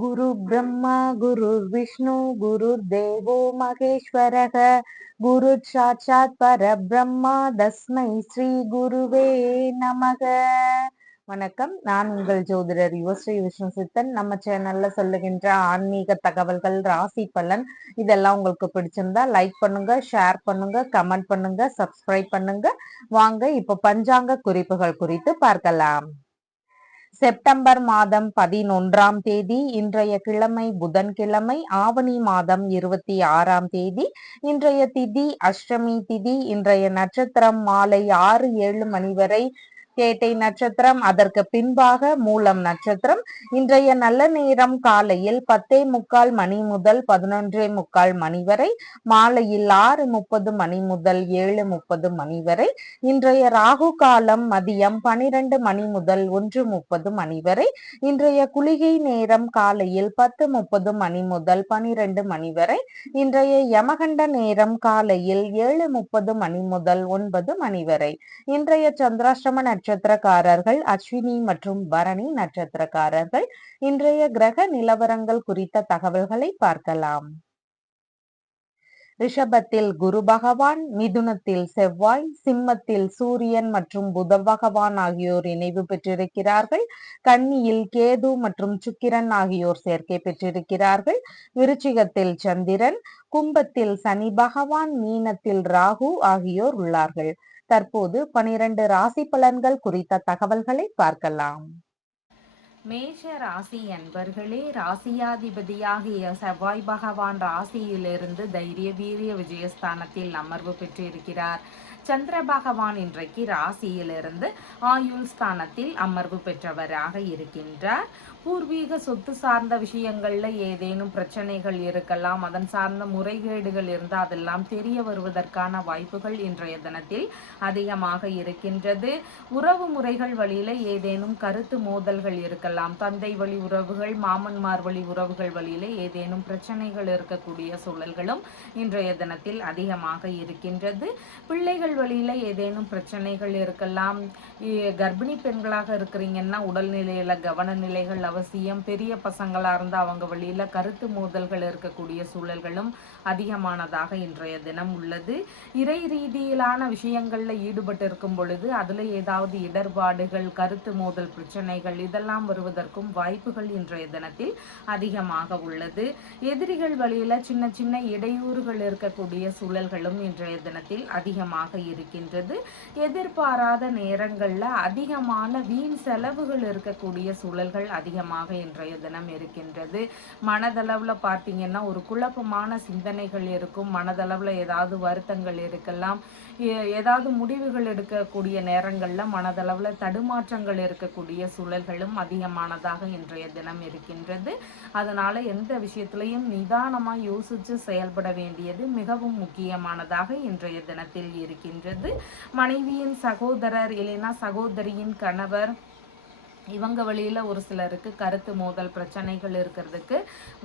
गुरु ब्रह्मा गुरुर्विष्णु गुरुर्देवो महेश्वरः गुरु साक्षात् परब्रह्मा तस्मै ஸ்ரீ குருவே நமக. வணக்கம். நான் உங்கள் ஜோதிடர் யுவஸ்ரீ விஷ்ணு சித்தன். நம்ம சேனல்ல சொல்லுகின்ற ஆன்மீக தகவல்கள், ராசி பலன் இதெல்லாம் உங்களுக்கு பிடிச்சிருந்தா லைக் பண்ணுங்க, ஷேர் பண்ணுங்க, கமெண்ட் பண்ணுங்க, சப்ஸ்கிரைப் பண்ணுங்க. வாங்க இப்ப பஞ்சாங்க குறிப்புகள் குறித்து பார்க்கலாம். செப்டம்பர் மாதம் 11ஆம் தேதி, இன்றைய கிழமை புதன்கிழமை, ஆவணி மாதம் 26ஆம் தேதி. இன்றைய திதி அஷ்டமி திதி. இன்றைய நட்சத்திரம் மாலை 6-7 மணி வரை கேட்டை நட்சத்திரம், அதற்கு பின்பாக மூலம் நட்சத்திரம். இன்றைய நல்ல நேரம் காலையில் 10:45 மணி முதல் 11:45 மணி வரை, மாலையில் 6:30 மணி முதல் 7:30 மணி வரை. இன்றைய ராகு காலம் மதியம் 12 மணி முதல் 1:30 மணி வரை. இன்றைய குளிகை நேரம் காலையில் 10:30 மணி முதல் 12 மணி வரை. இன்றைய யமகண்ட நேரம் காலையில் 7:30 மணி முதல் 9 மணி வரை. இன்றைய சந்திராஷ்டம நட்சத்திரக்காரர்கள் அஸ்வினி மற்றும் பரணி நட்சத்திரக்காரர்கள். இன்றைய கிரக நிலவரங்கள் குறித்த தகவல்களை பார்க்கலாம். ரிஷபத்தில் குரு பகவான், மிதுனத்தில் செவ்வாய், சிம்மத்தில் சூரியன் மற்றும் புத பகவான் ஆகியோர் இணைவு பெற்றிருக்கிறார்கள். கன்னியில் கேது மற்றும் சுக்கிரன் ஆகியோர் சேர்க்கை பெற்றிருக்கிறார்கள். விருச்சிகத்தில் சந்திரன், கும்பத்தில் சனி பகவான், மீனத்தில் ராகு ஆகியோர் உள்ளார்கள். தற்போது 12 ராசி பலன்கள் குறித்த தகவல்களை பார்க்கலாம். மேஷ ராசி அன்பர்களே, ராசியாதிபதியாகிய செவ்வாய் பகவான் ராசியிலிருந்து தைரிய வீரிய விஜயஸ்தானத்தில் அமர்வு பெற்றிருக்கிறார். சந்திர பகவான் இன்றைக்கு ராசியிலிருந்து ஆயுள் ஸ்தானத்தில் அமர்வு பெற்றவராக இருக்கின்றார். பூர்வீக சொத்து சார்ந்த விஷயங்கள்ல ஏதேனும் பிரச்சனைகள் இருக்கலாம், அதன் சார்ந்த முறைகேடுகள் இருந்தால் அதெல்லாம் தெரிய வருவதற்கான வாய்ப்புகள் இன்றைய தினத்தில் அதிகமாக இருக்கின்றது. உறவு முறைகள் வழியில ஏதேனும் கருத்து மோதல்கள் இருக்கலாம். தந்தை வழி உறவுகள், மாமன்மார் வழி உறவுகள் வழியில ஏதேனும் பிரச்சனைகள் இருக்கக்கூடிய சூழல்களும் இன்றைய தினத்தில் அதிகமாக இருக்கின்றது. பிள்ளைகள் வழியில ஏதேனும் பிரச்சனைகள் இருக்கலாம். கர்ப்பிணி பெண்களாக இருக்கிறீங்கன்னா உடல்நிலையில கவன நிலைகள் அவசியம். பெரிய பசங்களா இருந்தா அவங்க வழியில கருத்து மோதல்கள் இருக்கக்கூடிய சூழல்களும் அதிகமானதாக இன்றைய தினம் உள்ளது. இறை ரீதியிலான விஷயங்கள்ல ஈடுபட்டு இருக்கும் பொழுது அதுல ஏதாவது இடர்பாடுகள், கருத்து மோதல் பிரச்சனைகள் இதெல்லாம் வருவதற்கும் வாய்ப்புகள் இன்றைய தினத்தில் அதிகமாக உள்ளது. எதிரிகள் வழியில சின்ன சின்ன இடையூறுகள் இருக்கக்கூடிய சூழல்களும் இன்றைய தினத்தில் அதிகமாக இருக்கின்றது. எதிர்பாராத நேரங்கள்ல அதிகமான வீண் செலவுகள் இருக்கக்கூடிய சூழல்கள் அதிகமாக இன்றைய தினம் இருக்கின்றது. மனதளவுல பார்த்தீங்கன்னா ஒரு குழப்பமான சிந்தனைகள் இருக்கும். மனதளவுல ஏதாவது வருத்தங்கள் இருக்கலாம். ஏதாவது முடிவுகள் எடுக்கக்கூடிய நேரங்கள்ல மனதளவுல தடுமாற்றங்கள் இருக்கக்கூடிய சூழல்களும் அதிகமானதாக இன்றைய தினம் இருக்கின்றது. அதனால எந்த விஷயத்திலையும் நிதானமா யோசிச்சு செயல்பட வேண்டியது மிகவும் முக்கியமானதாக இன்றைய தினத்தில் இருக்கின்றது. மனைவியின் சகோதரர் இல்லைன்னா சகோதரியின் கணவர் இவங்க வழியில ஒரு சிலருக்கு கருத்து மோதல் பிரச்சனைகள் இருக்கிறதுக்கு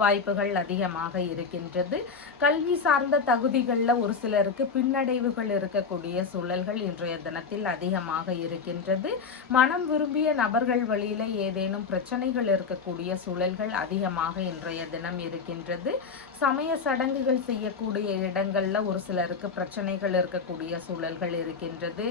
வாய்ப்புகள் அதிகமாக இருக்கின்றது. கல்வி சார்ந்த தகுதிகளில் ஒரு சிலருக்கு பின்னடைவுகள் இருக்கக்கூடிய சூழல்கள் இன்றைய தினத்தில் அதிகமாக இருக்கின்றது. மனம் விரும்பிய நபர்கள் வழியில ஏதேனும் பிரச்சனைகள் இருக்கக்கூடிய சூழல்கள் அதிகமாக இன்றைய தினம் இருக்கின்றது. சமய சடங்குகள் செய்யக்கூடிய இடங்கள்ல ஒரு சிலருக்கு பிரச்சனைகள் இருக்கக்கூடிய சூழல்கள் இருக்கின்றது.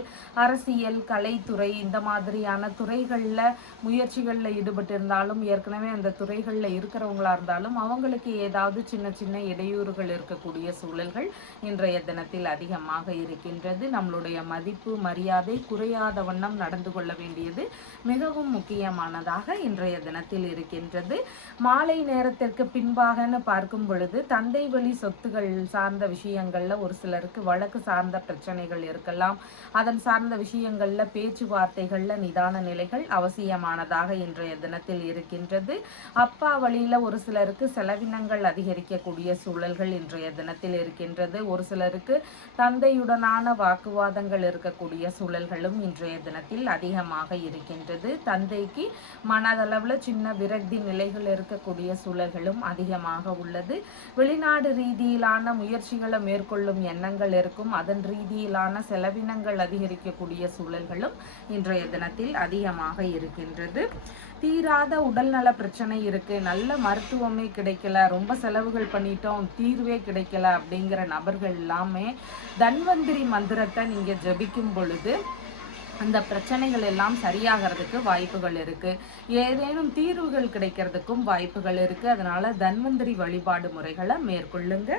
அரசியல், கலைத்துறை இந்த மாதிரியான துறைகள்ல முயற்சிகளில் ஈடுபட்டு இருந்தாலும், ஏற்கனவே அந்த துறைகளில் இருக்கிறவங்களா இருந்தாலும் அவங்களுக்கு ஏதாவது சின்ன சின்ன இடையூறுகள் இருக்கக்கூடிய சூழல்கள் இன்றைய தினத்தில் அதிகமாக இருக்கின்றது. நம்மளுடைய மதிப்பு மரியாதை குறையாத வண்ணம் நடந்து கொள்ள வேண்டியது மிகவும் முக்கியமானதாக இன்றைய தினத்தில் இருக்கின்றது. மாலை நேரத்திற்கு பின்பாகன்னு பார்க்கும் பொழுது தந்தை வழி சொத்துகள் சார்ந்த விஷயங்கள்ல ஒரு சிலருக்கு வழக்கு சார்ந்த பிரச்சனைகள் இருக்கலாம். அதன் சார்ந்த விஷயங்கள்ல பேச்சுவார்த்தைகள்ல நிதான நிலைகள் அவசியமானதாக இன்றைய தினத்தில் இருக்கின்றது. அப்பா வழியில ஒரு சிலருக்கு செலவினங்கள் அதிகரிக்கக்கூடிய சூழல்கள் இன்றைய தினத்தில் இருக்கின்றது. ஒரு சிலருக்கு தந்தையுடனான வாக்குவாதங்கள் இருக்கக்கூடிய சூழல்களும் இன்றைய தினத்தில் அதிகமாக இருக்கின்றது. தந்தைக்கு மனதளவுல சின்ன விரக்தி நிலைகள் இருக்கக்கூடிய சூழல்களும் அதிகமாக உள்ளது. வெளிநாடு ரீதியிலான முயற்சிகளை மேற்கொள்ளும் எண்ணங்கள் இருக்கும். அதன் ரீதியிலான செலவினங்கள் அதிகரிக்கக்கூடிய சூழல்களும் இன்றைய தினத்தில் அதிகமாக இருக்கின்றது. இருக்கின்றது. தீராத உடல்நல பிரச்சனை இருக்கு, நல்ல மருத்துவமே கிடைக்கல, ரொம்ப செலவுகள் பண்ணிட்டோம், தீர்வே கிடைக்கல அப்படிங்கிற நபர்கள் எல்லாமே தன்வந்திரி மந்திரத்தை நீங்க ஜபிக்கும் பொழுது அந்த பிரச்சனைகள் எல்லாம் சரியாகிறதுக்கு வாய்ப்புகள் இருக்கு. ஏதேனும் தீர்வுகள் கிடைக்கிறதுக்கும் வாய்ப்புகள் இருக்கு. அதனால தன்வந்திரி வழிபாடு முறைகளை மேற்கொள்ளுங்க.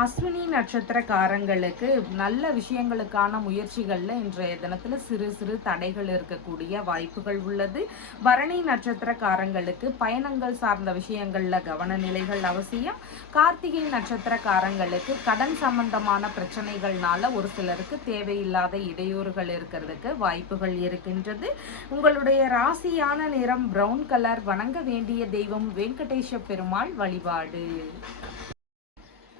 அஸ்வினி நட்சத்திரக்காரங்களுக்கு நல்ல விஷயங்களுக்கான முயற்சிகள்ல இன்றைய தினத்துல சிறு சிறு தடைகள் இருக்கக்கூடிய வாய்ப்புகள் உள்ளது. பரணி நட்சத்திரக்காரங்களுக்கு பயணங்கள் சார்ந்த விஷயங்கள்ல கவன நிலைகள் அவசியம். கார்த்திகை நட்சத்திரக்காரங்களுக்கு கடன் சம்பந்தமான பிரச்சனைகள்னால ஒரு சிலருக்கு தேவையில்லாத இடையூறுகள் இருக்கிறதுக்கு வாய்ப்புகள் இருக்கின்றது. உங்களுடைய ராசியான நிறம் பிரவுன் கலர். வணங்க வேண்டிய தெய்வம் வெங்கடேஷ பெருமாள் வழிபாடு.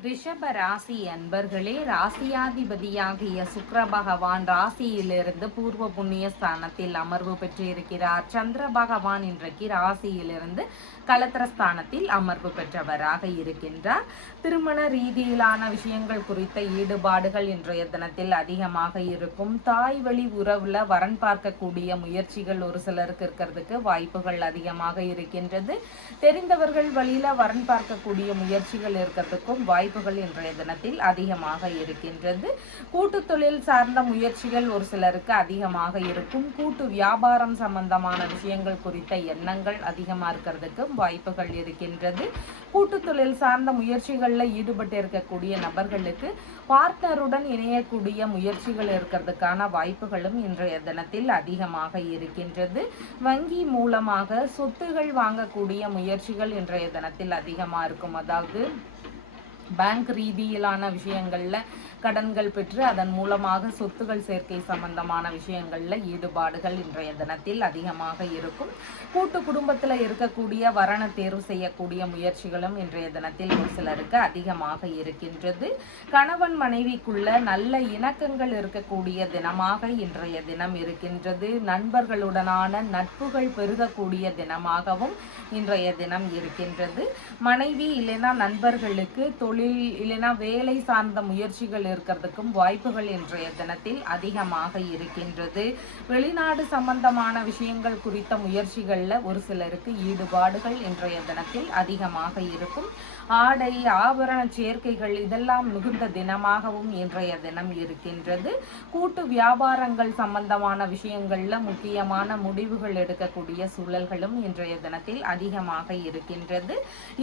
ரிஷப ராசி அன்பர்களே, ராசியாதிபதியாகிய சுக்கிர பகவான் ராசியிலிருந்து பூர்வ புண்ணிய ஸ்தானத்தில் அமர்வு பெற்றிருக்கிறார். சந்திர பகவான் இன்றைக்கு ராசியிலிருந்து கலத்திரஸ்தானத்தில் அமர்வு பெற்றவராக இருக்கின்றார். திருமண ரீதியிலான விஷயங்கள் குறித்த ஈடுபாடுகள் இன்றைய தினத்தில் அதிகமாக இருக்கும். தாய் வழி உறவுல வரன் பார்க்கக்கூடிய முயற்சிகள் ஒரு சிலருக்கு இருக்கிறதுக்கு வாய்ப்புகள் அதிகமாக இருக்கின்றது. தெரிந்தவர்கள் வழியில வரன் பார்க்கக்கூடிய முயற்சிகள் இருக்கிறதுக்கும் வாய்ப்புகள் இன்றைய தினத்தில் அதிகமாக இருக்கின்றது. கூட்டு தொழில் சார்ந்த முயற்சிகள் ஒரு சிலருக்கு அதிகமாக இருக்கும். கூட்டு வியாபாரம் சம்பந்தமான விஷயங்கள் குறித்த எண்ணங்கள் அதிகமா இருக்கிறதுக்கு வாய்ப்புகள் இருக்கின்றது. கூட்டு தொழில் சார்ந்த முயற்சிகள்ல ஈடுபட்டு இருக்கக்கூடிய நபர்களுக்கு பார்ட்னருடன் இணையக்கூடிய முயற்சிகள் இருக்கிறதுக்கான வாய்ப்புகளும் இன்றைய தினத்தில் அதிகமாக இருக்கின்றது. வங்கி மூலமாக சொத்துகள் வாங்கக்கூடிய முயற்சிகள் இன்றைய தினத்தில் அதிகமாக இருக்கும். அதாவது பேங்க் ரீதியிலான விஷயங்கள்ல கடன்கள் பெற்று அதன் மூலமாக சொத்துகள் சேர்க்கை சம்பந்தமான விஷயங்கள்ல ஈடுபாடுகள் இன்றைய தினத்தில் அதிகமாக இருக்கும். கூட்டு குடும்பத்துல இருக்கக்கூடிய வரண தேர்வு செய்யக்கூடிய முயற்சிகளும் இன்றைய தினத்தில் ஒரு சிலருக்கு அதிகமாக இருக்கின்றது. கணவன் மனைவிக்குள்ள நல்ல இணக்கங்கள் இருக்கக்கூடிய தினமாக இன்றைய தினம் இருக்கின்றது. நண்பர்களுடனான நட்புகள் பெருகக்கூடிய தினமாகவும் இன்றைய தினம் இருக்கின்றது. மனைவி இல்லைனா நண்பர்களுக்கு தொழில் இல்லைனா வேலை சார்ந்த முயற்சிகள் இருக்கிறதுக்கும் வாய்ப்புகள் இன்றைய தினத்தில் அதிகமாக இருக்கின்றது. வெளிநாடு சம்பந்தமான விஷயங்கள் குறித்த முயற்சிகள்ல ஒரு சிலருக்கு ஈடுபாடுகள் இன்றைய தினத்தில் அதிகமாக இருக்கும். ஆடை ஆபரண சேர்க்கைகள் இதெல்லாம் மிகுந்த தினமாகவும் இன்றைய தினம் இருக்கின்றது. கூட்டு வியாபாரங்கள் சம்பந்தமான விஷயங்கள்ல முக்கியமான முடிவுகள் எடுக்கக்கூடிய சூழல்களும் இன்றைய தினத்தில் அதிகமாக இருக்கின்றது.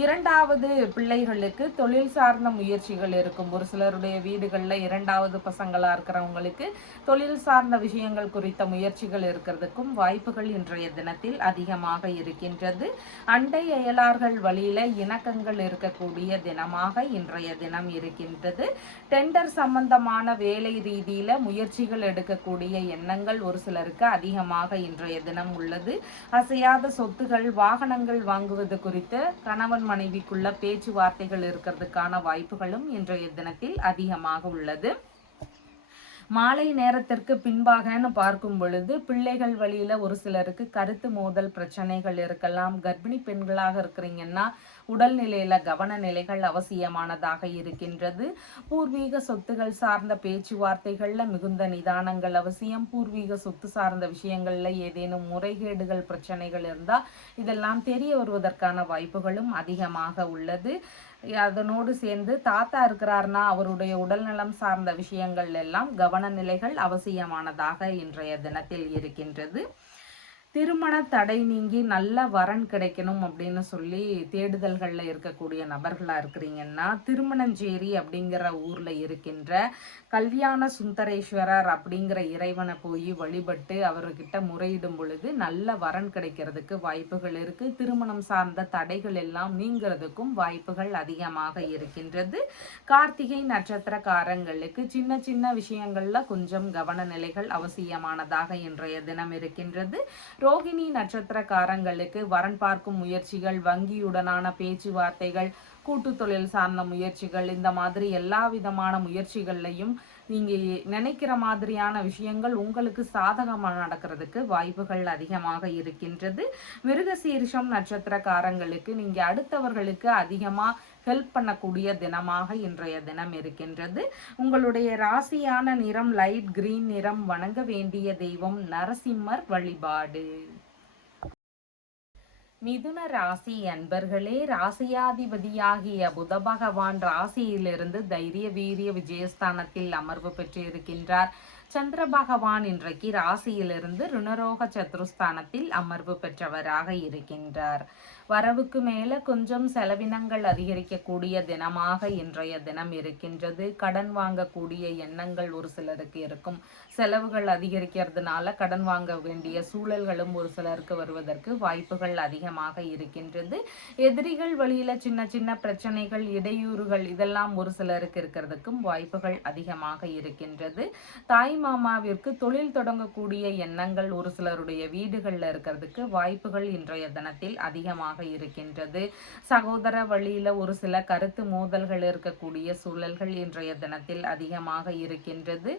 இரண்டாவது பிள்ளைகளுக்கு தொழில் சார்ந்த முயற்சிகள் இருக்கும். ஒரு சிலருடைய வீடுகள்ல இரண்டாவது பசங்களா இருக்கிறவங்களுக்கு தொழில் சார்ந்த விஷயங்கள் குறித்த முயற்சிகள் இருக்கிறதுக்கும் வாய்ப்புகள் இன்றைய தினத்தில் அதிகமாக இருக்கின்றது. அண்டை அயலார்கள் வழியில இணக்கங்கள் இருக்கக்கூடிய தினமாக இன்றைய தினம் இருக்கின்றது. டெண்டர் சம்பந்தமான வேலை ரீதியில முயற்சிகள் எடுக்கக்கூடிய எண்ணங்கள் ஒரு சிலருக்கு அதிகமாக இன்றைய தினம் உள்ளது. அசையாத சொத்துகள் வாகனங்கள் வாங்குவது குறித்து கணவன் மனைவிக்குள்ள பேச்சுவார்த்தைகள் இருக்கிறதுக்கான வாய்ப்புகளும் இன்றைய தினத்தில் அதிகமாக உள்ளது. மாலை நேரத்திற்கு பின்பாகன்னு பார்க்கும் பொழுது பிள்ளைகள் வழியில ஒரு சிலருக்கு கருத்து மோதல் பிரச்சனைகள் இருக்கலாம். கர்ப்பிணி பெண்களாக இருக்கிறீங்கன்னா உடல்நிலையில கவன நிலைகள் அவசியமானதாக இருக்கின்றது. பூர்வீக சொத்துகள் சார்ந்த பேச்சுவார்த்தைகள்ல மிகுந்த நிதானங்கள் அவசியம். பூர்வீக சொத்து சார்ந்த விஷயங்கள்ல ஏதேனும் முறைகேடுகள் பிரச்சனைகள் இருந்தா இதெல்லாம் தெரிய வருவதற்கான வாய்ப்புகளும் அதிகமாக உள்ளது. அதனோடு சேர்ந்து தாத்தா இருக்கிறார்னா அவருடைய உடல்நலம் சார்ந்த விஷயங்கள் எல்லாம் கவன நிலைகள் அவசியமானதாக இன்றைய தினத்தில் இருக்கின்றது. திருமண தடை நீங்கி நல்ல வரன் கிடைக்கணும் அப்படின்னு சொல்லி தேடுதல்களில் இருக்கக்கூடிய நபர்களாக இருக்கிறீங்கன்னா திருமணஞ்சேரி அப்படிங்கிற ஊரில் இருக்கின்ற கல்யாண சுந்தரேஸ்வரர் அப்படிங்கிற இறைவனை போய் வழிபட்டு அவர்கிட்ட முறையிடும் பொழுது நல்ல வரன் கிடைக்கிறதுக்கு வாய்ப்புகள் இருக்குது. திருமணம் சார்ந்த தடைகள் எல்லாம் நீங்கிறதுக்கும் வாய்ப்புகள் அதிகமாக இருக்கின்றது. கார்த்திகை நட்சத்திரக்காரங்களுக்கு சின்ன சின்ன விஷயங்கள்ல கொஞ்சம் கவன நிலைகள் அவசியமானதாக இன்றைய தினம் இருக்கின்றது. ரோகிணி நட்சத்திரக்காரங்களுக்கு வரன் பார்க்கும் முயற்சிகள், வங்கியுடனான பேச்சுவார்த்தைகள், கூட்டு தொழில் சார்ந்த முயற்சிகள், இந்த மாதிரி எல்லா விதமான முயற்சிகள்லையும் நீங்க நினைக்கிற மாதிரியான விஷயங்கள் உங்களுக்கு சாதகமாக நடக்கிறதுக்கு வாய்ப்புகள் அதிகமாக இருக்கின்றது. மிருகசீரிஷம் நட்சத்திரக்காரங்களுக்கு நீங்க அடுத்தவர்களுக்கு அதிகமா ஹெல்ப் பண்ணக்கூடிய தினமாக இன்றைய தினம் இருக்கின்றது. உங்களுடைய ராசியான நிறம் லைட் கிரீன் நிறம். வணங்க வேண்டிய தெய்வம் நரசிம்மர் வழிபாடு. மிதுன ராசி அன்பர்களே, ராசியாதிபதியாகிய புத பகவான் ராசியிலிருந்து தைரிய வீரிய விஜயஸ்தானத்தில் அமர்வு பெற்று இருக்கின்றார். சந்திர பகவான் இன்றைக்கு ராசியிலிருந்து ருணரோக சத்ருஸ்தானத்தில் அமர்வு பெற்றவராக இருக்கின்றார். வரவுக்கு மேல கொஞ்சம் செலவினங்கள் அதிகரிக்கக்கூடிய தினமாக இன்றைய தினம் இருக்கின்றது. கடன் வாங்கக்கூடிய எண்ணங்கள் ஒரு சிலருக்கு இருக்கும். செலவுகள் அதிகரிக்கிறதுனால கடன் வாங்க வேண்டிய சூழல்களும் ஒரு சிலருக்கு வருவதற்கு வாய்ப்புகள் அதிகமாக இருக்கின்றது. எதிரிகள் வழியில சின்ன சின்ன பிரச்சனைகள், இடையூறுகள் இதெல்லாம் ஒரு சிலருக்கு இருக்கிறதுக்கும் வாய்ப்புகள் அதிகமாக இருக்கின்றது. தாய் மாமாவிற்கு தொழில் தொடங்கக்கூடிய எண்ணங்கள் ஒரு சிலருடைய வீடுகளில் இருக்கிறதுக்கு வாய்ப்புகள் இன்றைய தினத்தில் அதிகமாக இருக்கின்றது. சகோதர வழியில ஒரு சில கருத்து மோதல்கள் இருக்கக்கூடிய சூழல்கள் இன்றைய தினத்தில் அதிகமாக இருக்கின்றது.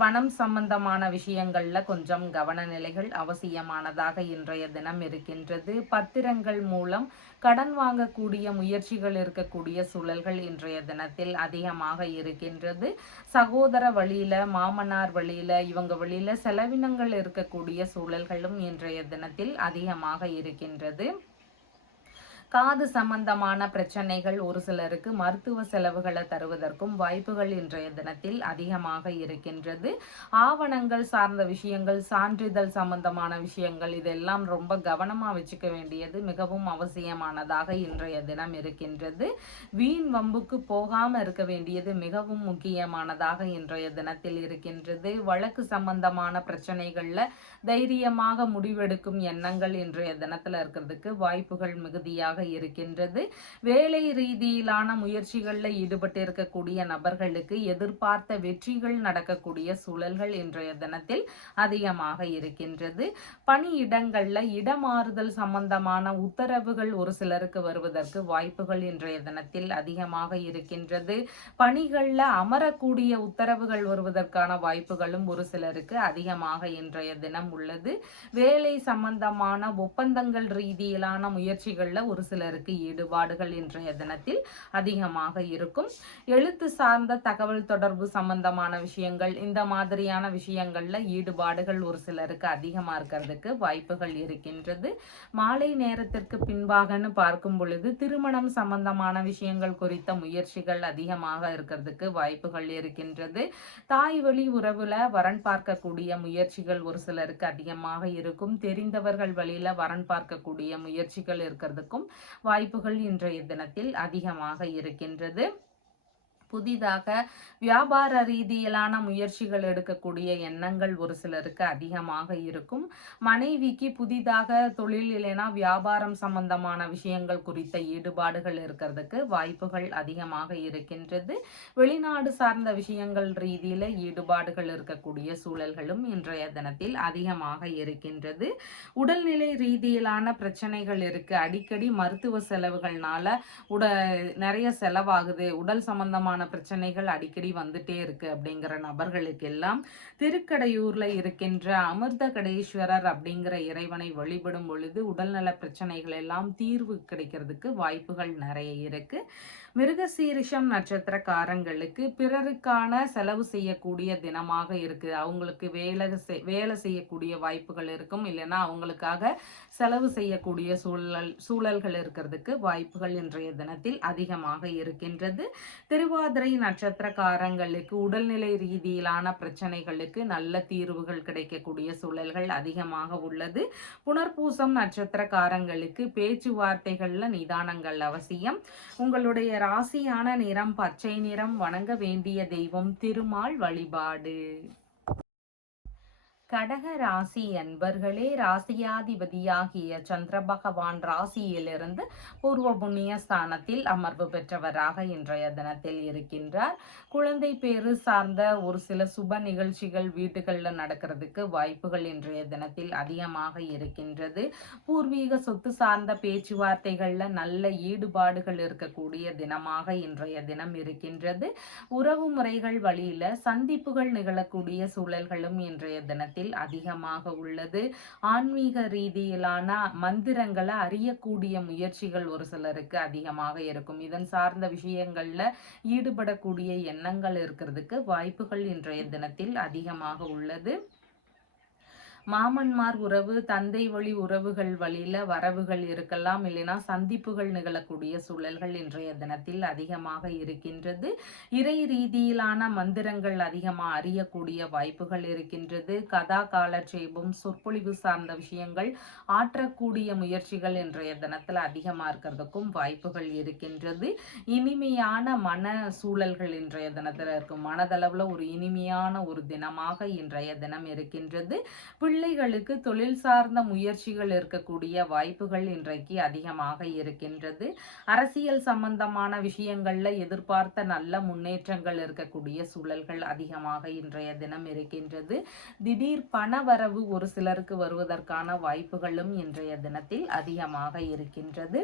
பணம் சம்பந்தமான விஷயங்கள்ல கொஞ்சம் கவன நிலைகள் அவசியமானதாக இன்றைய தினம் இருக்கின்றது. பத்திரங்கள் மூலம் கடன் வாங்கக்கூடிய முயற்சிகள் இருக்கக்கூடிய சூழல்கள் இன்றைய தினத்தில் அதிகமாக இருக்கின்றது. சகோதர வழியில, மாமனார் வழியில, இவங்க வழியில செலவினங்கள் இருக்கக்கூடிய சூழல்களும் இன்றைய தினத்தில் அதிகமாக இருக்கின்றது. காது சம்பந்தமான பிரச்சனைகள் ஒரு சிலருக்கு மருத்துவ செலவுகளை தருவதற்கும் வாய்ப்புகள் இன்றைய தினத்தில் அதிகமாக இருக்கின்றது. ஆவணங்கள் சார்ந்த விஷயங்கள், சான்றிதழ் சம்பந்தமான விஷயங்கள் இதெல்லாம் ரொம்ப கவனமா வச்சுக்க வேண்டியது மிகவும் அவசியமானதாக இன்றைய தினம் இருக்கின்றது. வீண் வம்புக்கு போகாம இருக்க வேண்டியது மிகவும் முக்கியமானதாக இன்றைய தினத்தில் இருக்கின்றது. வழக்கு சம்பந்தமான பிரச்சனைகள்ல தைரியமாக முடிவெடுக்கும் எண்ணங்கள் இன்றைய தினத்துல இருக்கிறதுக்கு வாய்ப்புகள் மிகுதியாக இருக்கின்றது. வேலை ரீதியிலான முயற்சிகளில் ஈடுபட்டு இருக்கக்கூடிய நபர்களுக்கு எதிர்பார்த்த வெற்றிகள் நடக்கக்கூடிய சூழல்கள் இன்றைய தினத்தில் அதிகமாக இருக்கின்றது. பணியிடங்கள்ல இடமாறுதல் சம்பந்தமான உத்தரவுகள் ஒரு சிலருக்கு வருவதற்கு வாய்ப்புகள் இன்றைய தினத்தில் அதிகமாக இருக்கின்றது. பணிகள்ல அமரக்கூடிய உத்தரவுகள் வருவதற்கான வாய்ப்புகளும் ஒரு சிலருக்கு அதிகமாக இன்றைய தினம் உள்ளது. வேலை சம்பந்தமான ஒப்பந்தங்கள் ரீதியிலான முயற்சிகள்ல ஒரு சிலருக்கு ஈடுபாடுகள் இன்றைய தினத்தில் அதிகமாக இருக்கும். எழுத்து சார்ந்த தகவல் தொடர்பு சம்பந்தமான விஷயங்கள், இந்த மாதிரியான விஷயங்கள்ல ஈடுபாடுகள் ஒரு சிலருக்கு அதிகமா இருக்கிறதுக்கு வாய்ப்புகள் இருக்கின்றது. மாலை நேரத்திற்கு பின்பாகன்னு பார்க்கும் பொழுது திருமணம் சம்பந்தமான விஷயங்கள் குறித்த முயற்சிகள் அதிகமாக இருக்கிறதுக்கு வாய்ப்புகள் இருக்கின்றது. தாய் வழி உறவுல வரன் பார்க்கக்கூடிய முயற்சிகள் ஒரு சிலருக்கு அதிகமாக இருக்கும். தெரிந்தவர்கள் வழியில வரன் பார்க்கக்கூடிய முயற்சிகள் இருக்கிறதுக்கும் வாய்ப்புகள் இன்றைய தினத்தில் அதிகமாக இருக்கின்றது. புதிதாக வியாபார ரீதியிலான முயற்சிகள் எடுக்கக்கூடிய எண்ணங்கள் ஒரு சிலருக்கு அதிகமாக இருக்கும். மனைவிக்கு புதிதாக தொழில் இல்லைனா வியாபாரம் சம்பந்தமான விஷயங்கள் குறித்த ஈடுபாடுகள் இருக்கிறதுக்கு வாய்ப்புகள் அதிகமாக இருக்கின்றது. வெளிநாடு சார்ந்த விஷயங்கள் ரீதியில ஈடுபாடுகள் இருக்கக்கூடிய சூழல்களும் இன்றைய தினத்தில் அதிகமாக இருக்கின்றது. உடல்நிலை ரீதியிலான பிரச்சனைகள் இருக்கு. அடிக்கடி மருத்துவ செலவுகள்னால நிறைய செலவாகுது, உடல் சம்பந்தமான பிரச்சனைகள் அடிக்கடி வந்துட்டே இருக்கு அப்படிங்கிற நபர்களுக்கு எல்லாம் திருக்கடையூர்ல இருக்கின்ற அமிர்த கடேஸ்வரர் அப்படிங்கிற இறைவனை வழிபடும் பொழுது உடல்நல பிரச்சனைகள் எல்லாம் தீர்வு கிடைக்கிறதுக்கு வாய்ப்புகள் நிறைய இருக்கு. மிருகசீரிஷம் நட்சத்திரக்காரங்களுக்கு பிறருக்கான செலவு செய்யக்கூடிய தினமாக இருக்கு. அவங்களுக்கு வேலை செய்யக்கூடிய வாய்ப்புகள் இருக்கும். இல்லைன்னா அவங்களுக்காக செலவு செய்யக்கூடிய சூழல்கள் இருக்கிறதுக்கு வாய்ப்புகள் இன்றைய தினத்தில் அதிகமாக இருக்கின்றது. திருவாதிரை நட்சத்திரக்காரங்களுக்கு உடல்நிலை ரீதியிலான பிரச்சனைகளுக்கு நல்ல தீர்வுகள் கிடைக்கக்கூடிய சூழல்கள் அதிகமாக உள்ளது. புனர்பூசம் நட்சத்திரக்காரங்களுக்கு பேச்சுவார்த்தைகள்ல நிதானங்கள் அவசியம். உங்களுடைய ராசியான நிறம் பச்சை நிறம். வணங்க வேண்டிய தெய்வம் திருமால் வழிபாடு. கடக ராசி அன்பர்களே, ராசியாதிபதியாகிய சந்திர பகவான் ராசியிலிருந்து பூர்வ புண்ணிய ஸ்தானத்தில் அமர்வு பெற்றவராக இன்றைய தினத்தில் இருக்கின்றார். குழந்தை பேரு சார்ந்த ஒரு சில சுப நிகழ்ச்சிகள் வீட்டுகளில் நடக்கிறதுக்கு வாய்ப்புகள் இன்றைய தினத்தில் அதிகமாக இருக்கின்றது. பூர்வீக சொத்து சார்ந்த பேச்சுவார்த்தைகள்ல நல்ல ஈடுபாடுகள் இருக்கக்கூடிய தினமாக இன்றைய தினம் இருக்கின்றது. உறவு முறைகள் வழியில சந்திப்புகள் நிகழக்கூடிய சூழல்களும் இன்றைய தினத்தில் அதிகமாக உள்ளது. ஆன்மீக ரீதியிலான மந்திரங்களை அறியக்கூடிய முயற்சிகள் ஒரு சிலருக்கு அதிகமாக இருக்கும். இதன் சார்ந்த விஷயங்கள்ல ஈடுபடக்கூடிய எண்ணங்கள் இருக்கிறதுக்கு வாய்ப்புகள் இன்றைய தினத்தில் அதிகமாக உள்ளது. மாமன்மார் உறவு, தந்தை வழி உறவுகள் வழியில வரவுகள் இருக்கலாம், இல்லைன்னா சந்திப்புகள் நிகழக்கூடிய சூழல்கள் இன்றைய தினத்தில் அதிகமாக இருக்கின்றது. இறை ரீதியிலான மந்திரங்கள் அதிகமாக அறியக்கூடிய வாய்ப்புகள் இருக்கின்றது. கதா காலட்சேபம், சொற்பொழிவு சார்ந்த விஷயங்கள், ஆற்றக்கூடிய முயற்சிகள் இன்றைய தினத்தில் அதிகமாக இருக்கிறதுக்கும் வாய்ப்புகள் இருக்கின்றது. இனிமையான மன சூழல்கள் இன்றைய தினத்தில் இருக்கும். மனதளவில் ஒரு இனிமையான ஒரு தினமாக இன்றைய தினம் இருக்கின்றது. பிள்ளைகளுக்கு தொழில் சார்ந்த முயற்சிகள் இருக்கக்கூடிய வாய்ப்புகள் இன்றைக்கு அதிகமாக இருக்கின்றது. அரசியல் சம்பந்தமான விஷயங்கள்ல எதிர்பார்த்த நல்ல முன்னேற்றங்கள் இருக்கக்கூடிய சூழல்கள் அதிகமாக இன்றைய தினம் இருக்கின்றது. திடீர் பணவரவு ஒரு சிலருக்கு வருவதற்கான வாய்ப்புகளும் இன்றைய தினத்தில் அதிகமாக இருக்கின்றது.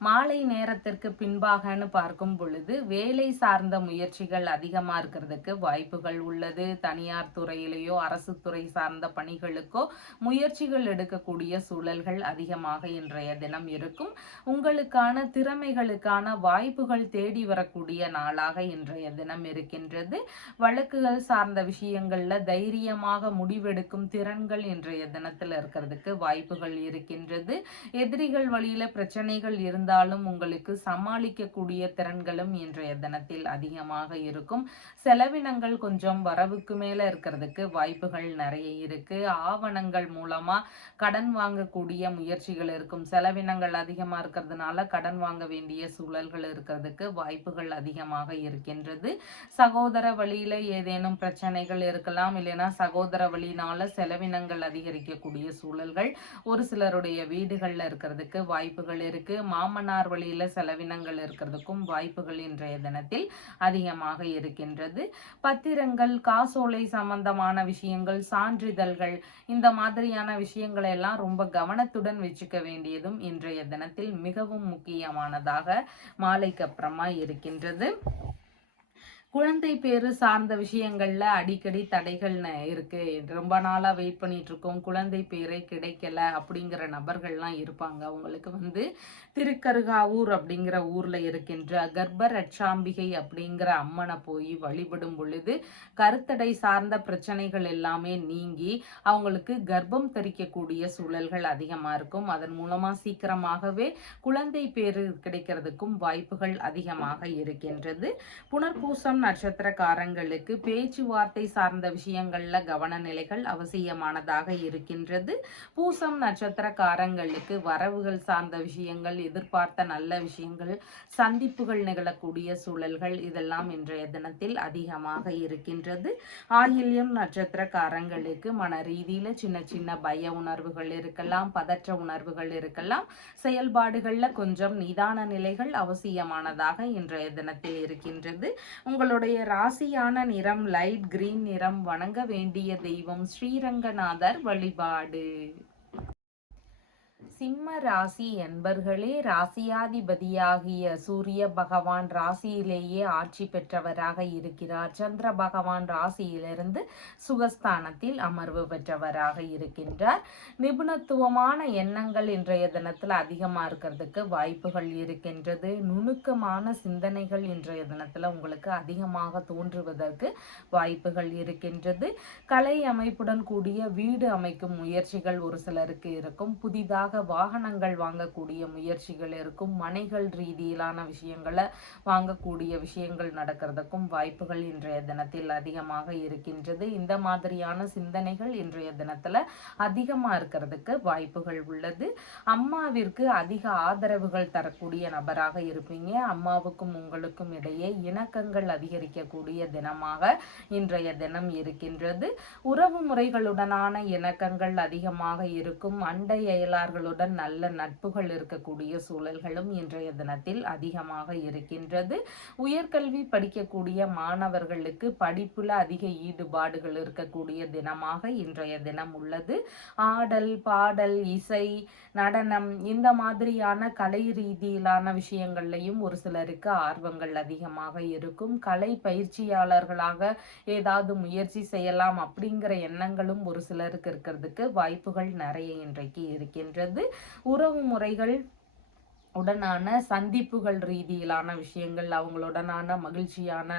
மாலை நேரத்திற்கு பின்பாகன்னு பார்க்கும் பொழுது வேலை சார்ந்த முயற்சிகள் அதிகமாக இருக்கிறதுக்கு வாய்ப்புகள் உள்ளது. தனியார் துறையிலேயோ அரசு துறை சார்ந்த பணிகளுக்கோ முயற்சிகள் எடுக்கக்கூடிய சூழல்கள் அதிகமாக இன்றைய தினம் இருக்கும். உங்களுக்கான திறமைகளுக்கான வாய்ப்புகள் தேடி வரக்கூடிய நாளாக இன்றைய தினம் இருக்கின்றது. வழக்குகள் சார்ந்த விஷயங்கள்ல தைரியமாக முடிவெடுக்கும் திறன்கள் இன்றைய தினத்தில் இருக்கிறதுக்கு வாய்ப்புகள் இருக்கின்றது. எதிரிகள் வழியில பிரச்சனைகள் இருந்தாலும் உங்களுக்கு சமாளிக்கக்கூடிய திறன்களும் இன்றைய தினத்தில் அதிகமாக இருக்கும். செலவினங்கள் கொஞ்சம் வரவுக்கு மேல இருக்கிறதுக்கு வாய்ப்புகள் நிறைய இருக்கு. ஆவணங்கள் மூலமா கடன் வாங்கக்கூடிய முயற்சிகள் இருக்கும். செலவினங்கள் அதிகமா இருக்கிறதுனால கடன் வாங்க வேண்டிய சூழல்கள் இருக்கிறதுக்கு வாய்ப்புகள் அதிகமாக இருக்கின்றது. சகோதர வழியில ஏதேனும் பிரச்சனைகள் இருக்கலாம், இல்லைன்னா சகோதர வழியினால செலவினங்கள் அதிகரிக்கக்கூடிய சூழல்கள் ஒரு சிலருடைய வீடுகள்ல இருக்கிறதுக்கு வாய்ப்புகள் இருக்கு. மாமனார் வழியில செலவினங்கள் இருக்கிறதுக்கும் வாய்ப்புகள் இன்றைய தினத்தில் அதிகமாக இருக்கின்றது. பத்திரங்கள், காசோலை சம்பந்தமான விஷயங்கள், சான்றிதழ்கள், இந்த மாதிரியான விஷயங்களை எல்லாம் ரொம்ப கவனத்துடன் வச்சுக்க வேண்டியதும் இன்றைய தினத்தில் மிகவும் முக்கியமானதாக மாலைக்கு அப்புறமா இருக்கின்றது. குழந்தை பேரு சார்ந்த விஷயங்கள்ல அடிக்கடி தடைகள் இருக்கு. ரொம்ப நாளா வெயிட் பண்ணிட்டு இருக்கோம், குழந்தை பேரே கிடைக்கல அப்படிங்கிற நபர்கள்லாம் இருப்பாங்க. அவங்களுக்கு திருக்கருகாவூர் அப்படிங்கிற ஊர்ல இருக்கின்ற கர்ப்ப ரட்சாம்பிகை அப்படிங்கிற அம்மனை போய் வழிபடும் பொழுது கருத்தடை சார்ந்த பிரச்சனைகள் எல்லாமே நீங்கி அவங்களுக்கு கர்ப்பம் தரிக்கக்கூடிய சூழல்கள் அதிகமா இருக்கும். அதன் மூலமா சீக்கிரமாகவே குழந்தை பேரு கிடைக்கிறதுக்கும் வாய்ப்புகள் அதிகமாக இருக்கின்றது. புனர்பூசம் நட்சத்திரக்காரங்களுக்கு பேச்சுவார்த்தை சார்ந்த விஷயங்கள்ல கவனநிலைகள் அவசியமானதாக இருக்கின்றது. பூசம் நட்சத்திரக்காரங்களுக்கு வரவுகள் சார்ந்த விஷயங்கள், எதிர்பார்த்த நல்ல விஷயங்கள், சந்திப்புகள் நிகழக்கூடிய சூழல்கள் இதெல்லாம் இன்றைய தினத்தில் அதிகமாக இருக்கின்றது. ஆயில்யம் நட்சத்திரக்காரங்களுக்கு மன ரீதியில சின்ன சின்ன பய உணர்வுகள் இருக்கலாம், பதற்ற உணர்வுகள் இருக்கலாம். செயல்பாடுகள்ல கொஞ்சம் நிதான நிலைகள் அவசியமானதாக இன்றைய தினத்தில் இருக்கின்றது. உங்களுடைய ராசியான நிறம் லைட் கிரீன் நிறம். வணங்க வேண்டிய தெய்வம் ஸ்ரீரங்கநாதர் வழிபாடு. சிம்ம ராசி என்பர்களே, ராசியாதிபதியாகிய சூரிய பகவான் ராசியிலேயே ஆட்சி பெற்றவராக இருக்கிறார். சந்திர பகவான் ராசியிலிருந்து சுகஸ்தானத்தில் அமர்வு பெற்றவராக இருக்கின்றார். நிபுணத்துவமான எண்ணங்கள் இன்றைய தினத்தில் அதிகமாக இருக்கிறதுக்கு வாய்ப்புகள் இருக்கின்றது. நுணுக்கமான சிந்தனைகள் இன்றைய தினத்தில் உங்களுக்கு அதிகமாக தோன்றுவதற்கு வாய்ப்புகள் இருக்கின்றது. கலை அமைப்புடன் கூடிய வீடு அமைக்கும் முயற்சிகள் ஒரு சிலருக்கு இருக்கும். புதிதாக வாகனங்கள் வாங்கக்கூடிய முயற்சிகள் இருக்கும். மனைகள் ரீதியிலான விஷயங்களை வாங்கக்கூடிய விஷயங்கள் நடக்கிறதுக்கும் வாய்ப்புகள் இன்றைய தினத்தில் அதிகமாக இருக்கின்றது. இந்த மாதிரியான சிந்தனைகள் இன்றைய தினத்துல அதிகமா இருக்கிறதுக்கு வாய்ப்புகள் உள்ளது. அம்மாவிற்கு அதிக ஆதரவுகள் தரக்கூடிய நபராக இருப்பீங்க. அம்மாவுக்கும் உங்களுக்கும் இடையே இணக்கங்கள் அதிகரிக்கக்கூடிய தினமாக இன்றைய தினம் இருக்கின்றது. உறவு முறைகளுடனான இணக்கங்கள் அதிகமாக இருக்கும். அண்டை அயலார்களுடன் நல்ல நட்புகள் இருக்கக்கூடிய சூழல்களும் இன்றைய தினத்தில் அதிகமாக இருக்கின்றது. உயர்கல்வி படிக்கக்கூடிய மாணவர்களுக்கு படிப்புல அதிக ஈடுபாடுகள் இருக்கக்கூடிய தினமாக இன்றைய தினம் உள்ளது. ஆடல், பாடல், இசை, நடனம் இந்த மாதிரியான கலை ரீதியிலான விஷயங்கள்லையும் ஒரு சிலருக்கு ஆர்வங்கள் அதிகமாக இருக்கும். கலை பயிற்சியாளர்களாக ஏதாவது முயற்சி செய்யலாம் அப்படிங்கிற எண்ணங்களும் ஒரு சிலருக்கு இருக்கிறதுக்கு வாய்ப்புகள் நிறைய இன்றைக்கு இருக்கின்றது. உறவு முறைகள் உடனான சந்திப்புகள் ரீதியிலான விஷயங்கள், அவங்களுடனான மகிழ்ச்சியான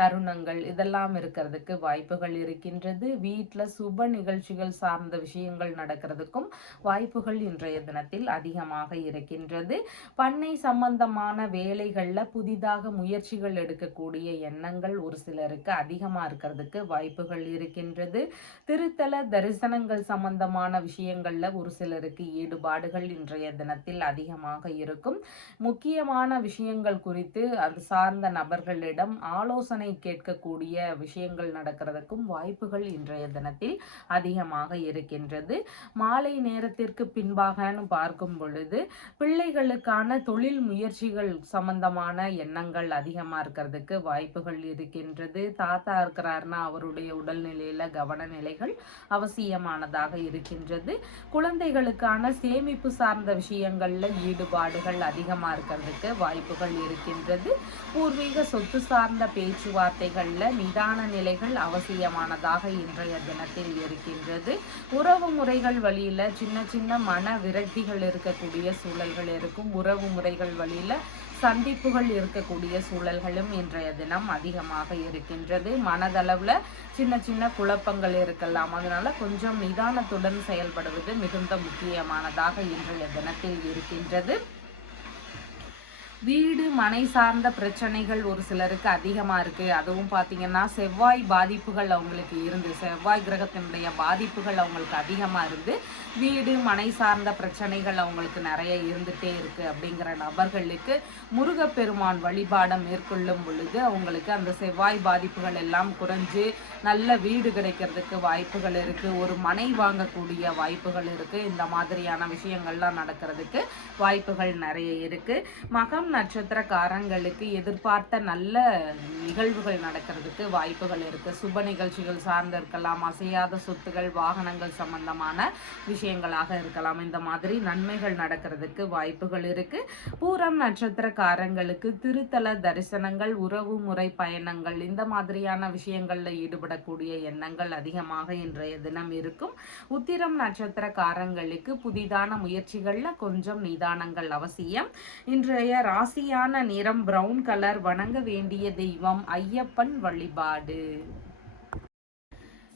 தருணங்கள் இதெல்லாம் இருக்கிறதுக்கு வாய்ப்புகள் இருக்கின்றது. வீட்டில் சுப நிகழ்ச்சிகள் சார்ந்த விஷயங்கள் நடக்கிறதுக்கும் வாய்ப்புகள் இன்றைய தினத்தில் அதிகமாக இருக்கின்றது. பண்ணை சம்பந்தமான வேலைகளில் புதிதாக முயற்சிகள் எடுக்கக்கூடிய எண்ணங்கள் ஒரு சிலருக்கு அதிகமாக இருக்கிறதுக்கு வாய்ப்புகள் இருக்கின்றது. திருத்தல தரிசனங்கள் சம்பந்தமான விஷயங்கள்ல ஒரு சிலருக்கு ஈடுபாடுகள் இன்றைய தினத்தில் அதிகமாக இருக்கும். முக்கியமான விஷயங்கள் குறித்து அது சார்ந்த நபர்களிடம் ஆலோசனை கேட்கக்கூடிய விஷயங்கள் நடக்கிறதுக்கும் வாய்ப்புகள் இன்றைய தினத்தில் அதிகமாக இருக்கின்றது. மாலை நேரத்திற்கு பின்பாகன்னு பார்க்கும் பொழுது பிள்ளைகளுக்கான தொழில் முயற்சிகள் சம்பந்தமான எண்ணங்கள் அதிகமாக இருக்கிறதுக்கு வாய்ப்புகள் இருக்கின்றது. தாத்தா இருக்கிறாருன்னா அவருடைய உடல்நிலையில கவன நிலைகள் அவசியமானதாக இருக்கின்றது. குழந்தைகளுக்கான சேமிப்பு சார்ந்த விஷயங்கள்ல ஈடுபாடுகள் அதிகமாக இருக்கிறதுக்கு வாய்ப்புகள் இருக்கின்றது. பூர்வீக சொத்து சார்ந்த பேச்சுவார்த்தைகள்ல நிதான நிலைகள் அவசியமானதாக இன்றைய தினத்தில் இருக்கின்றது. உறவு முறைகள் வழியில சின்ன சின்ன மன விரக்திகள் இருக்கக்கூடிய சூழல்கள் இருக்கும். உறவு முறைகள் வழியில சந்திப்புகள் இருக்கக்கூடிய சூழல்களும் இன்றைய தினம் அதிகமாக இருக்கின்றது. மனதளவுல சின்ன சின்ன குழப்பங்கள் இருக்கலாம். அதனால கொஞ்சம் நிதானத்துடன் செயல்படுவது மிகுந்த முக்கியமானதாக இன்றைய தினத்தில் இருக்கின்றது. வீடு மனை சார்ந்த பிரச்சனைகள் ஒரு சிலருக்கு அதிகமாக இருக்குது. அதுவும் பார்த்திங்கன்னா செவ்வாய் பாதிப்புகள் அவங்களுக்கு இருந்து, செவ்வாய் கிரகத்தினுடைய பாதிப்புகள் அவங்களுக்கு அதிகமாக இருந்து வீடு மனை சார்ந்த பிரச்சனைகள் அவங்களுக்கு நிறைய இருந்துகிட்டே இருக்குது அப்படிங்கிற நபர்களுக்கு முருகப்பெருமான் வழிபாடை மேற்கொள்ளும் பொழுது அவங்களுக்கு அந்த செவ்வாய் பாதிப்புகள் எல்லாம் குறைஞ்சு நல்ல வீடு கிடைக்கிறதுக்கு வாய்ப்புகள் இருக்குது. ஒரு மனை வாங்கக்கூடிய வாய்ப்புகள் இருக்குது. இந்த மாதிரியான விஷயங்கள்லாம் நடக்கிறதுக்கு வாய்ப்புகள் நிறைய இருக்குது. மகம் நட்சத்திரக்காரங்களுக்கு எதிர்பார்த்த நல்ல நிகழ்வுகள் நடக்கிறதுக்கு வாய்ப்புகள் இருக்குது. சுப நிகழ்ச்சிகள் சார்ந்து இருக்கலாம், அசையாத சொத்துகள் வாகனங்கள் சம்பந்தமான விஷயங்களாக இருக்கலாம். இந்த மாதிரி நன்மைகள் நடக்கிறதுக்கு வாய்ப்புகள் இருக்குது. பூரம் நட்சத்திரக்காரங்களுக்கு திருத்தல தரிசனங்கள், உறவு முறை பயணங்கள் இந்த மாதிரியான விஷயங்களில் ஈடுபடக்கூடிய எண்ணங்கள் அதிகமாக இன்றைய தினம் இருக்கும். உத்திரம் நட்சத்திரக்காரங்களுக்கு புதிதான முயற்சிகளில் கொஞ்சம் நிதானங்கள் அவசியம். இன்றைய ராசியான நிறம் பிரவுன் கலர். வணங்க வேண்டிய தெய்வம் ஐயப்பன் வழிபாடு.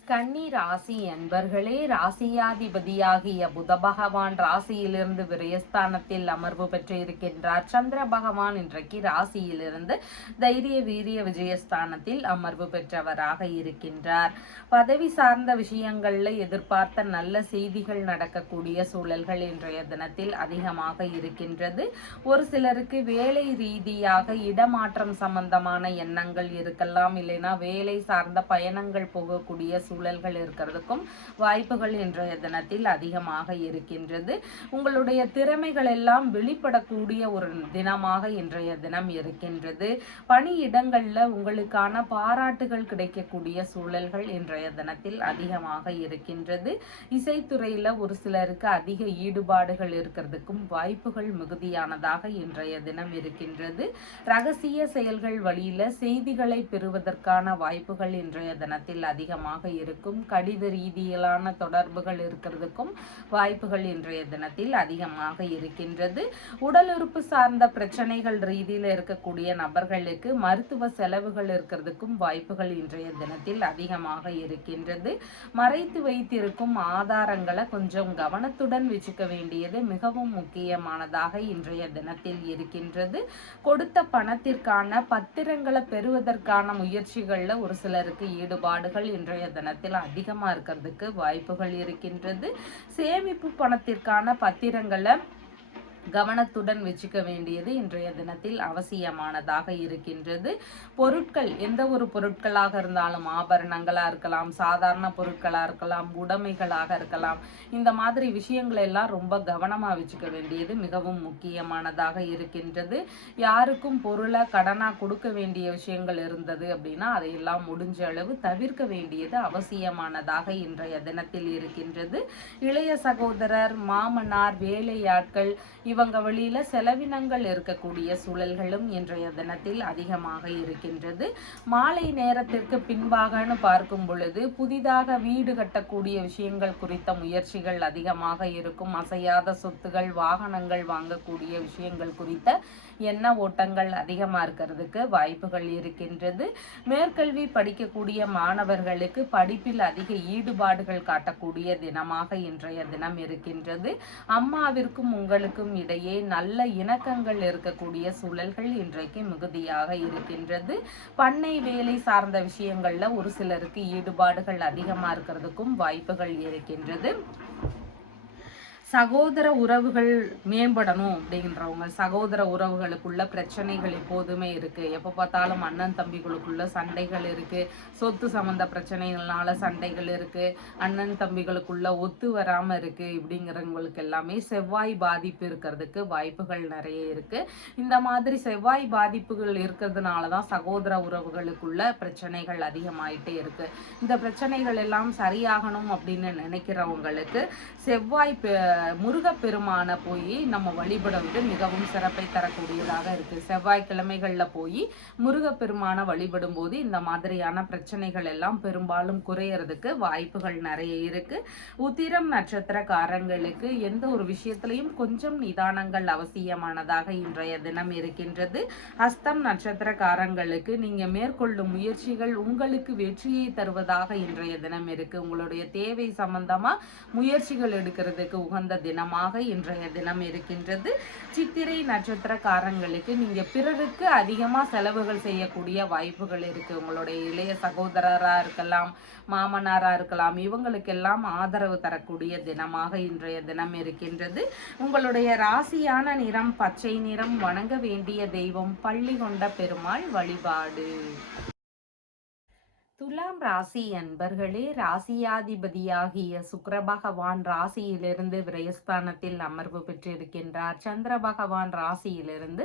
கன்னி ராசி என்பர்களே, ராசியாதிபதியாகிய புத பகவான் ராசியிலிருந்து விரயஸ்தானத்தில் அமர்வு பெற்று இருக்கின்றார். சந்திர பகவான் இன்றைக்கு ராசியிலிருந்து தைரிய வீரிய விஜயஸ்தானத்தில் அமர்வு பெற்றவராக இருக்கின்றார். பதவி சார்ந்த விஷயங்கள்ல எதிர்பார்த்த நல்ல செய்திகள் நடக்கக்கூடிய சூழல்கள் இன்றைய தினத்தில் அதிகமாக இருக்கின்றது. ஒரு சிலருக்கு வேலை ரீதியாக இடமாற்றம் சம்பந்தமான எண்ணங்கள் இருக்கலாம், இல்லைன்னா வேலை சார்ந்த பயணங்கள் போகக்கூடிய சூழல்கள் இருக்கிறதுக்கும் வாய்ப்புகள் இன்றைய தினத்தில் அதிகமாக இருக்கின்றது. உங்களுடைய திறமைகள் எல்லாம் வெளிப்படக்கூடிய ஒரு தினமாக இன்றைய தினம் இருக்கின்றது. பணியிடங்கள்ல உங்களுக்கான பாராட்டுகள் கிடைக்கக்கூடிய சூழல்கள் இன்றைய தினத்தில் அதிகமாக இருக்கின்றது. இசைத்துறையில ஒரு சிலருக்கு அதிக ஈடுபாடுகள் இருக்கிறதுக்கும் வாய்ப்புகள் மிகுதியானதாக இன்றைய தினம் இருக்கின்றது. ரகசிய செயல்கள் வழியில செய்திகளை பெறுவதற்கான வாய்ப்புகள் இன்றைய தினத்தில் அதிகமாக இருக்கும். கடித ரீதியிலான தொடர்புகள் இருக்கிறதுக்கும் வாய்ப்புகள் இன்றைய தினத்தில் அதிகமாக இருக்கின்றது. உடல் உறுப்பு சார்ந்த பிரச்சனைகள் ரீதியில் இருக்கக்கூடிய நபர்களுக்கு மருத்துவ செலவுகள் இருக்கிறதுக்கும் வாய்ப்புகள் இன்றைய தினத்தில் அதிகமாக இருக்கின்றது. மறைத்து வைத்திருக்கும் ஆதாரங்களை கொஞ்சம் கவனத்துடன் வச்சுக்க வேண்டியது மிகவும் முக்கியமானதாக இன்றைய தினத்தில் இருக்கின்றது. கொடுத்த பணத்திற்கான பத்திரங்களை பெறுவதற்கான முயற்சிகள்ல ஒரு சிலருக்கு ஈடுபாடுகள் இன்றைய தினத்தில் அதிகமாக இருக்கிறதுக்கு வாய்ப்புகள் இருக்கின்றது. சேமிப்பு பணத்திற்கான பத்திரங்களை கவனத்துடன் வச்சுக்க வேண்டியது இன்றைய தினத்தில் அவசியமானதாக இருக்கின்றது. பொருட்கள் எந்த ஒரு பொருட்களாக இருந்தாலும், ஆபரணங்களாக இருக்கலாம், சாதாரண பொருட்களாக இருக்கலாம், உடைமைகளாக இருக்கலாம், இந்த மாதிரி விஷயங்கள் எல்லாம் ரொம்ப கவனமாக வச்சுக்க வேண்டியது மிகவும் முக்கியமானதாக இருக்கின்றது. யாருக்கும் பொருளை கடனாக கொடுக்க வேண்டிய விஷயங்கள் இருந்தது அப்படின்னா அதையெல்லாம் முடிஞ்ச அளவு தவிர்க்க வேண்டியது அவசியமானதாக இன்றைய தினத்தில் இருக்கின்றது. இளைய சகோதரர், மாமனார், வேலையாட்கள் இவங்க வழியில செலவினங்கள் இருக்கக்கூடிய சூழல்களும் இன்றைய தினத்தில் அதிகமாக இருக்கின்றது. மாலை நேரத்திற்கு பின்பாகன்னு பார்க்கும் பொழுது புதிதாக வீடு கட்டக்கூடிய விஷயங்கள் குறித்த முயற்சிகள் அதிகமாக இருக்கும். அசையாத சொத்துகள், வாகனங்கள் வாங்கக்கூடிய விஷயங்கள் குறித்த எண்ண ஓட்டங்கள் அதிகமாக இருக்கிறதுக்கு வாய்ப்புகள் இருக்கின்றது. மேற்கல்வி படிக்கக்கூடிய மாணவர்களுக்கு படிப்பில் அதிக ஈடுபாடுகள் காட்டக்கூடிய தினமாக இன்றைய தினம் இருக்கின்றது. அம்மாவிற்கும் உங்களுக்கும் இடையே நல்ல இணக்கங்கள் இருக்கக்கூடிய சூழல்கள் இன்றைக்கு மிகுதியாக இருக்கின்றது. பண்ணை வேலை சார்ந்த விஷயங்கள்ல ஒரு சிலருக்கு ஈடுபாடுகள் அதிகமா இருக்கிறதுக்கும் வாய்ப்புகள் இருக்கின்றது. சகோதர உறவுகள் மேம்படணும் அப்படின்றவங்க, சகோதர உறவுகளுக்குள்ள பிரச்சனைகள் எப்போதுமே இருக்கு. எப்போ பார்த்தாலும் அண்ணன் தம்பிகளுக்குள்ள சண்டைகள் இருக்கு. சொத்து சம்பந்த பிரச்சனைகள்னால சண்டைகள் இருக்கு. அண்ணன் தம்பிகளுக்குள்ள ஒத்து வராம இருக்கு. இப்படிங்கிறவங்களுக்கு எல்லாமே செவ்வாய் பாதிப்பு இருக்கிறதுக்கு வாய்ப்புகள் நிறைய இருக்கு. இந்த மாதிரி செவ்வாய் பாதிப்புகள் இருக்கிறதுனால தான் சகோதர உறவுகளுக்குள்ள பிரச்சனைகள் அதிகமாயிட்டே இருக்கு. இந்த பிரச்சனைகள் எல்லாம் சரியாகணும் அப்படின்னு நினைக்கிறவங்களுக்கு செவ்வாய் முருகப்பெருமான போய் நம்ம வழிபடுவது மிகவும் சிறப்பை தரக்கூடியதாக இருக்கு. செவ்வாய்க்கிழமைகள்ல போய் முருகப்பெருமான வழிபடும் போது இந்த மாதிரியான பிரச்சனைகள் எல்லாம் பெரும்பாலும் குறையறதுக்கு வாய்ப்புகள் நிறைய இருக்கு. உத்திரம் நட்சத்திரக்காரங்களுக்கு எந்த ஒரு விஷயத்திலையும் கொஞ்சம் நிதானங்கள் அவசியமானதாக இன்றைய தினம் இருக்கின்றது. ஹஸ்தம் நட்சத்திரக்காரங்களுக்கு நீங்க மேற்கொள்ளும் முயற்சிகள் உங்களுக்கு வெற்றியை தருவதாக இன்றைய தினம் இருக்கு. உங்களுடைய தேவை சம்பந்தமா முயற்சிகள் எடுக்கிறதுக்கு உகந்த தினமாக இன்றைய தினம் இருக்கின்றது. சித்திரை நட்சத்திரக்காரங்களுக்கு நீங்க பிறருக்கு அதிகமா செலவுகள் செய்யக்கூடிய வாய்ப்புகள் இருக்கு. உங்களுடைய இளைய சகோதரரா இருக்கலாம், மாமனாரா இருக்கலாம், இவங்களுக்கெல்லாம் ஆதரவு தரக்கூடிய தினமாக இன்றைய தினம் இருக்கின்றது. உங்களுடைய ராசியான நிறம் பச்சை நிறம். வணங்க வேண்டிய தெய்வம் பள்ளி கொண்ட பெருமாள் வழிபாடு. துலாம் ராசி அன்பர்களே, ராசியாதிபதியாகிய சுக்கிர பகவான் ராசியிலிருந்து விரயஸ்தானத்தில் அமர்வு பெற்றிருக்கின்றார். சந்திர பகவான் ராசியிலிருந்து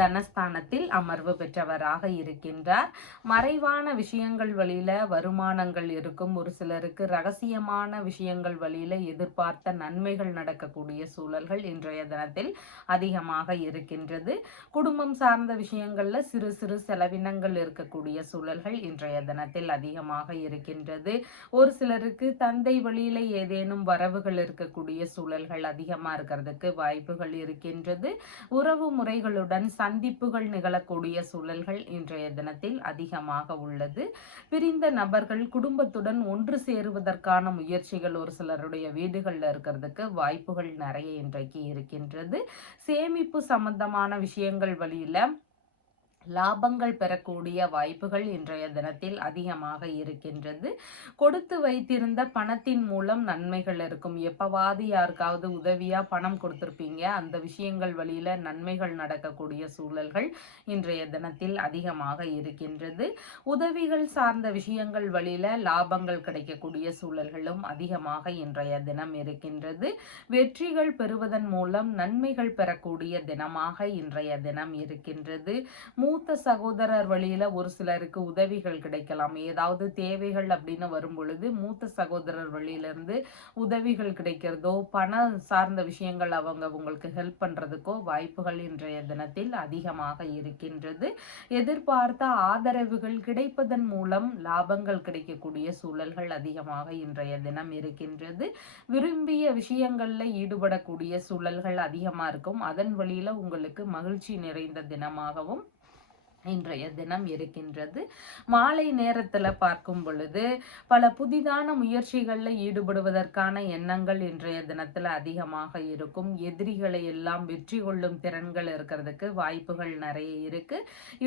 தனஸ்தானத்தில் அமர்வு பெற்றவராக இருக்கின்றார். மறைவான விஷயங்கள் வழியில வருமானங்கள் இருக்கும். ஒரு சிலருக்கு ரகசியமான விஷயங்கள் வழியில எதிர்பார்த்த நன்மைகள் நடக்கக்கூடிய சூழல்கள் இன்றைய தினத்தில் அதிகமாக இருக்கின்றது. குடும்பம் சார்ந்த விஷயங்கள்ல சிறு சிறு செலவினங்கள் இருக்கக்கூடிய சூழல்கள் இன்றைய தினத்தில் அதிகமாக இருக்கின்றது. ஒரு சிலருக்கு தந்தை வழியில ஏதேனும் வரவுகள் இருக்கக்கூடிய சூழல்கள் அதிகமா இருக்கிறதுக்கு வாய்ப்புகள் இருக்கின்றது. உறவு முறைகளுடன் சந்திப்புகள் நிகழக்கூடிய சூழல்கள் இன்றைய தினத்தில் அதிகமாக உள்ளது. பிரிந்த நபர்கள் குடும்பத்துடன் ஒன்று சேருவதற்கான முயற்சிகள் ஒரு சிலருடைய வீடுகள்ல இருக்கிறதுக்கு வாய்ப்புகள் நிறைய இன்றைக்கு இருக்கின்றது. சேமிப்பு சம்பந்தமான விஷயங்கள் வழியில லாபங்கள் பெறக்கூடிய வாய்ப்புகள் இன்றைய தினத்தில் அதிகமாக இருக்கின்றது. கொடுத்து வைத்திருந்த பணத்தின் மூலம் நன்மைகள் இருக்கும். எப்பவாவது யாருக்காவது உதவியா பணம் கொடுத்திருப்பீங்க, அந்த விஷயங்கள் வழியில நன்மைகள் நடக்கக்கூடிய சூழல்கள் இன்றைய தினத்தில் அதிகமாக இருக்கின்றது. உதவிகள் சார்ந்த விஷயங்கள் வழியில லாபங்கள் கிடைக்கக்கூடிய சூழல்களும் அதிகமாக இன்றைய தினம் இருக்கின்றது. வெற்றிகள் பெறுவதன் மூலம் நன்மைகள் பெறக்கூடிய தினமாக இன்றைய தினம் இருக்கின்றது. மூத்த சகோதரர் வழியில ஒரு சிலருக்கு உதவிகள் கிடைக்கலாம். ஏதாவது தேவைகள் அப்படின்னு வரும் பொழுது மூத்த சகோதரர் வழியிலிருந்து உதவிகள் கிடைக்கிறதோ, பண சார்ந்த விஷயங்கள் அவங்க உங்களுக்கு ஹெல்ப் பண்றதுக்கோ வாய்ப்புகள் இன்றைய தினத்தில் அதிகமாக இருக்கின்றது. எதிர்பார்த்த ஆதரவுகள் கிடைப்பதன் மூலம் லாபங்கள் கிடைக்கக்கூடிய சூழல்கள் அதிகமாக இன்றைய தினம் இருக்கின்றது. விரும்பிய விஷயங்கள்ல ஈடுபடக்கூடிய சூழல்கள் அதிகமா இருக்கும். அதன் வழியில உங்களுக்கு மகிழ்ச்சி நிறைந்த தினமாகவும் இன்றைய தினம் இருக்கின்றது. மாலை நேரத்துல பார்க்கும் பொழுது பல புதிதான முயற்சிகள்ல ஈடுபடுவதற்கான எண்ணங்கள் இன்றைய தினத்துல அதிகமாக இருக்கும். எதிரிகளை எல்லாம் வெற்றி கொள்ளும் திறன்கள் இருக்கிறதுக்கு வாய்ப்புகள் நிறைய இருக்கு.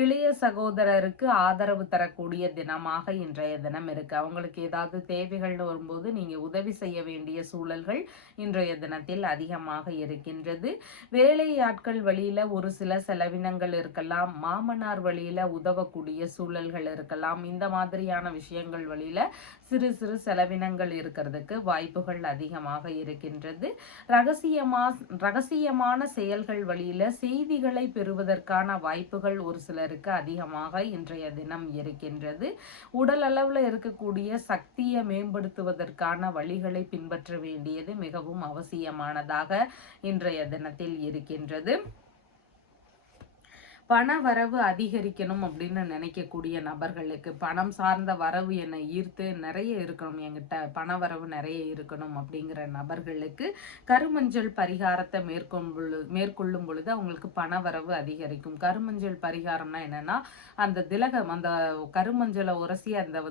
இளைய சகோதரருக்கு ஆதரவு தரக்கூடிய தினமாக இன்றைய தினம் இருக்கு. அவங்களுக்கு ஏதாவது தேவைகள்னு வரும்போது நீங்க உதவி செய்ய வேண்டிய சூழல்கள் இன்றைய தினத்தில் அதிகமாக இருக்கின்றது. வேலையாட்கள் வழியில ஒரு சில செலவினங்கள் இருக்கலாம். மாமனார் வழியில உதவக்கூடிய சூழல்கள் இருக்கலாம். இந்த மாதிரியான விஷயங்கள் வழியில சிறு சிறு செலவினங்கள் இருக்கிறதுக்கு வாய்ப்புகள் அதிகமாக இருக்கின்றது. ரகசியமான செயல்கள் வழியில செய்திகளை பெறுவதற்கான வாய்ப்புகள் ஒரு சிலருக்கு அதிகமாக இன்றைய தினம் இருக்கின்றது. உடல் அளவுல இருக்கக்கூடிய சக்தியை மேம்படுத்துவதற்கான வழிகளை பின்பற்ற வேண்டியது மிகவும் அவசியமானதாக இன்றைய தினத்தில் இருக்கின்றது. பண வரவு அதிகரிக்கணும் அப்படின்னு நினைக்கக்கூடிய நபர்களுக்கு, பணம் சார்ந்த வரவு என்னை ஈர்த்து நிறைய இருக்கணும், என்கிட்ட பண வரவு நிறைய இருக்கணும் அப்படிங்கிற நபர்களுக்கு கருமஞ்சள் பரிகாரத்தை மேற்கொள்ளும் பொழுது அவங்களுக்கு பண வரவு அதிகரிக்கும். கருமஞ்சள் பரிகாரம்னா என்னன்னா, அந்த திலகம், அந்த கருமஞ்சளை உரசி அந்த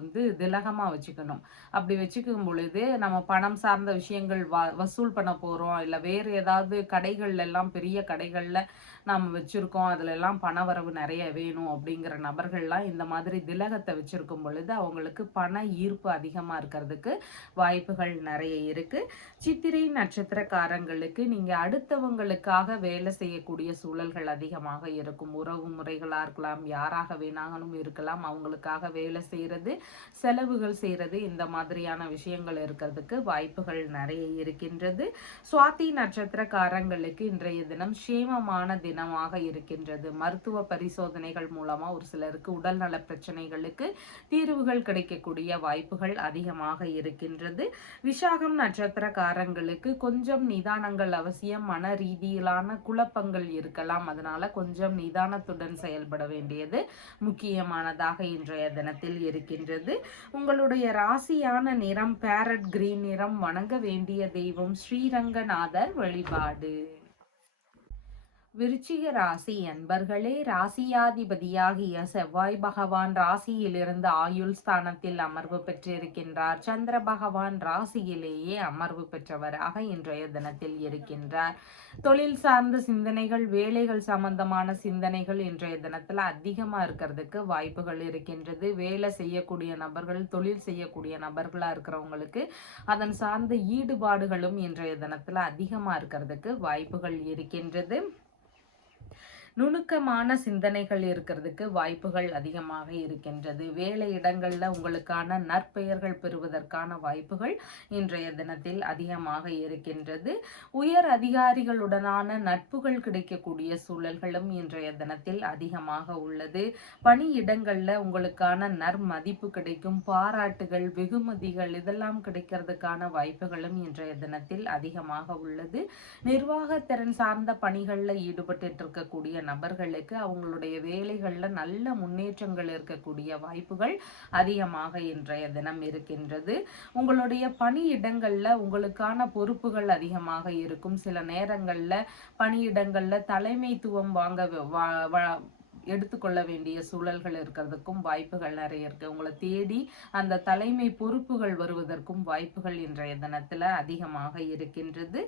திலகமா வச்சுக்கணும். அப்படி வச்சுக்கும் பொழுது நம்ம பணம் சார்ந்த விஷயங்கள் வசூல் பண்ண போறோம், இல்லை வேறு ஏதாவது கடைகள்ல எல்லாம், பெரிய கடைகள்ல நாம் வச்சிருக்கோம், அதுல எல்லாம் பணவரவு நிறைய வேணும் அப்படிங்கிற நபர்கள்லாம் இந்த மாதிரி திலகத்தை வச்சிருக்கும் பொழுது அவங்களுக்கு பண ஈர்ப்பு அதிகமா இருக்கிறதுக்கு வாய்ப்புகள் நிறைய இருக்கு. சித்திரை நட்சத்திரக்காரங்களுக்கு நீங்க அடுத்தவங்களுக்காக வேலை செய்யக்கூடிய சூழல்கள் அதிகமாக இருக்கும். உறவு முறைகளா இருக்கலாம், யாராக வேணாலும் இருக்கலாம், அவங்களுக்காக வேலை செய்யறது, செலவுகள் செய்யறது, இந்த மாதிரியான விஷயங்கள் இருக்கிறதுக்கு வாய்ப்புகள் நிறைய இருக்கின்றது. சுவாதி நட்சத்திரக்காரங்களுக்கு இன்றைய தினம் சேமமான தினமாக இருக்கின்றது. மருத்துவ பரிசோதனைகள் மூலமா ஒரு சிலருக்கு உடல் நல பிரச்சனைகளுக்கு தீர்வுகள் கிடைக்கக்கூடிய வாய்ப்புகள் அதிகமாக இருக்கின்றது. விசாகம் நட்சத்திரக்காரங்களுக்கு கொஞ்சம் நிதானங்கள் அவசியம். மன ரீதியிலான குழப்பங்கள் இருக்கலாம், அதனால கொஞ்சம் நிதானத்துடன் செயல்பட வேண்டியது முக்கியமானதாக இன்றைய தினத்தில் இருக்கின்றது. உங்களுடைய ராசியான நிறம் பேரட் கிரீன் நிறம். வணங்க வேண்டிய தெய்வம் ஸ்ரீரங்கநாதர் வழிபாடு. விருச்சிக ராசி அன்பர்களே, ராசியாதிபதியாகிய செவ்வாய் பகவான் ராசியிலிருந்து ஆயுள் ஸ்தானத்தில் அமர்வு பெற்றிருக்கின்றார். சந்திர பகவான் ராசியிலேயே அமர்வு பெற்றவராக இன்றைய தினத்தில் இருக்கின்றார். தொழில் சார்ந்த சிந்தனைகள், வேலைகள் சம்பந்தமான சிந்தனைகள் இன்றைய தினத்துல அதிகமா இருக்கிறதுக்கு வாய்ப்புகள் இருக்கின்றது. வேலை செய்யக்கூடிய நபர்கள், தொழில் செய்யக்கூடிய நபர்களா இருக்கிறவங்களுக்கு அதன் சார்ந்த ஈடுபாடுகளும் இன்றைய தினத்துல அதிகமா இருக்கிறதுக்கு வாய்ப்புகள் இருக்கின்றது. நுணுக்கமான சிந்தனைகள் இருக்கிறதுக்கு வாய்ப்புகள் அதிகமாக இருக்கின்றது. வேலை இடங்கள்ல உங்களுக்கான நற்பெயர்கள் பெறுவதற்கான வாய்ப்புகள் இன்றைய தினத்தில் அதிகமாக இருக்கின்றது. உயர் அதிகாரிகளுடனான நட்புகள் கிடைக்கக்கூடிய சூழல்களும் இன்றைய தினத்தில் அதிகமாக உள்ளது. பணியிடங்கள்ல உங்களுக்கான நற்மதிப்பு கிடைக்கும். பாராட்டுகள், வெகுமதிகள் இதெல்லாம் கிடைக்கிறதுக்கான வாய்ப்புகளும் இன்றைய தினத்தில் அதிகமாக உள்ளது. நிர்வாக திறன் சார்ந்த பணிகள்ல ஈடுபட்டு இருக்கக்கூடிய நபர்களுக்கு அவங்களுடைய வேலைகள்ல நல்ல முன்னேற்றங்கள் இருக்கக்கூடிய வாய்ப்புகள் அதிகமாக இன்றைய தினம் இருக்கின்றது. உங்களுடைய பணியிடங்கள்ல உங்களுக்கான பொறுப்புகள் அதிகமாக இருக்கும். சில நேரங்கள்ல பணியிடங்கள்ல தலைமைத்துவம் எடுத்துக்கொள்ள வேண்டிய சூழல்கள் இருக்கிறதுக்கும் வாய்ப்புகள் நிறைய இருக்கு. உங்களை தேடி அந்த தலைமை பொறுப்புகள் வருவதற்கும் வாய்ப்புகள் இன்றைய தினத்துல அதிகமாக இருக்கின்றது.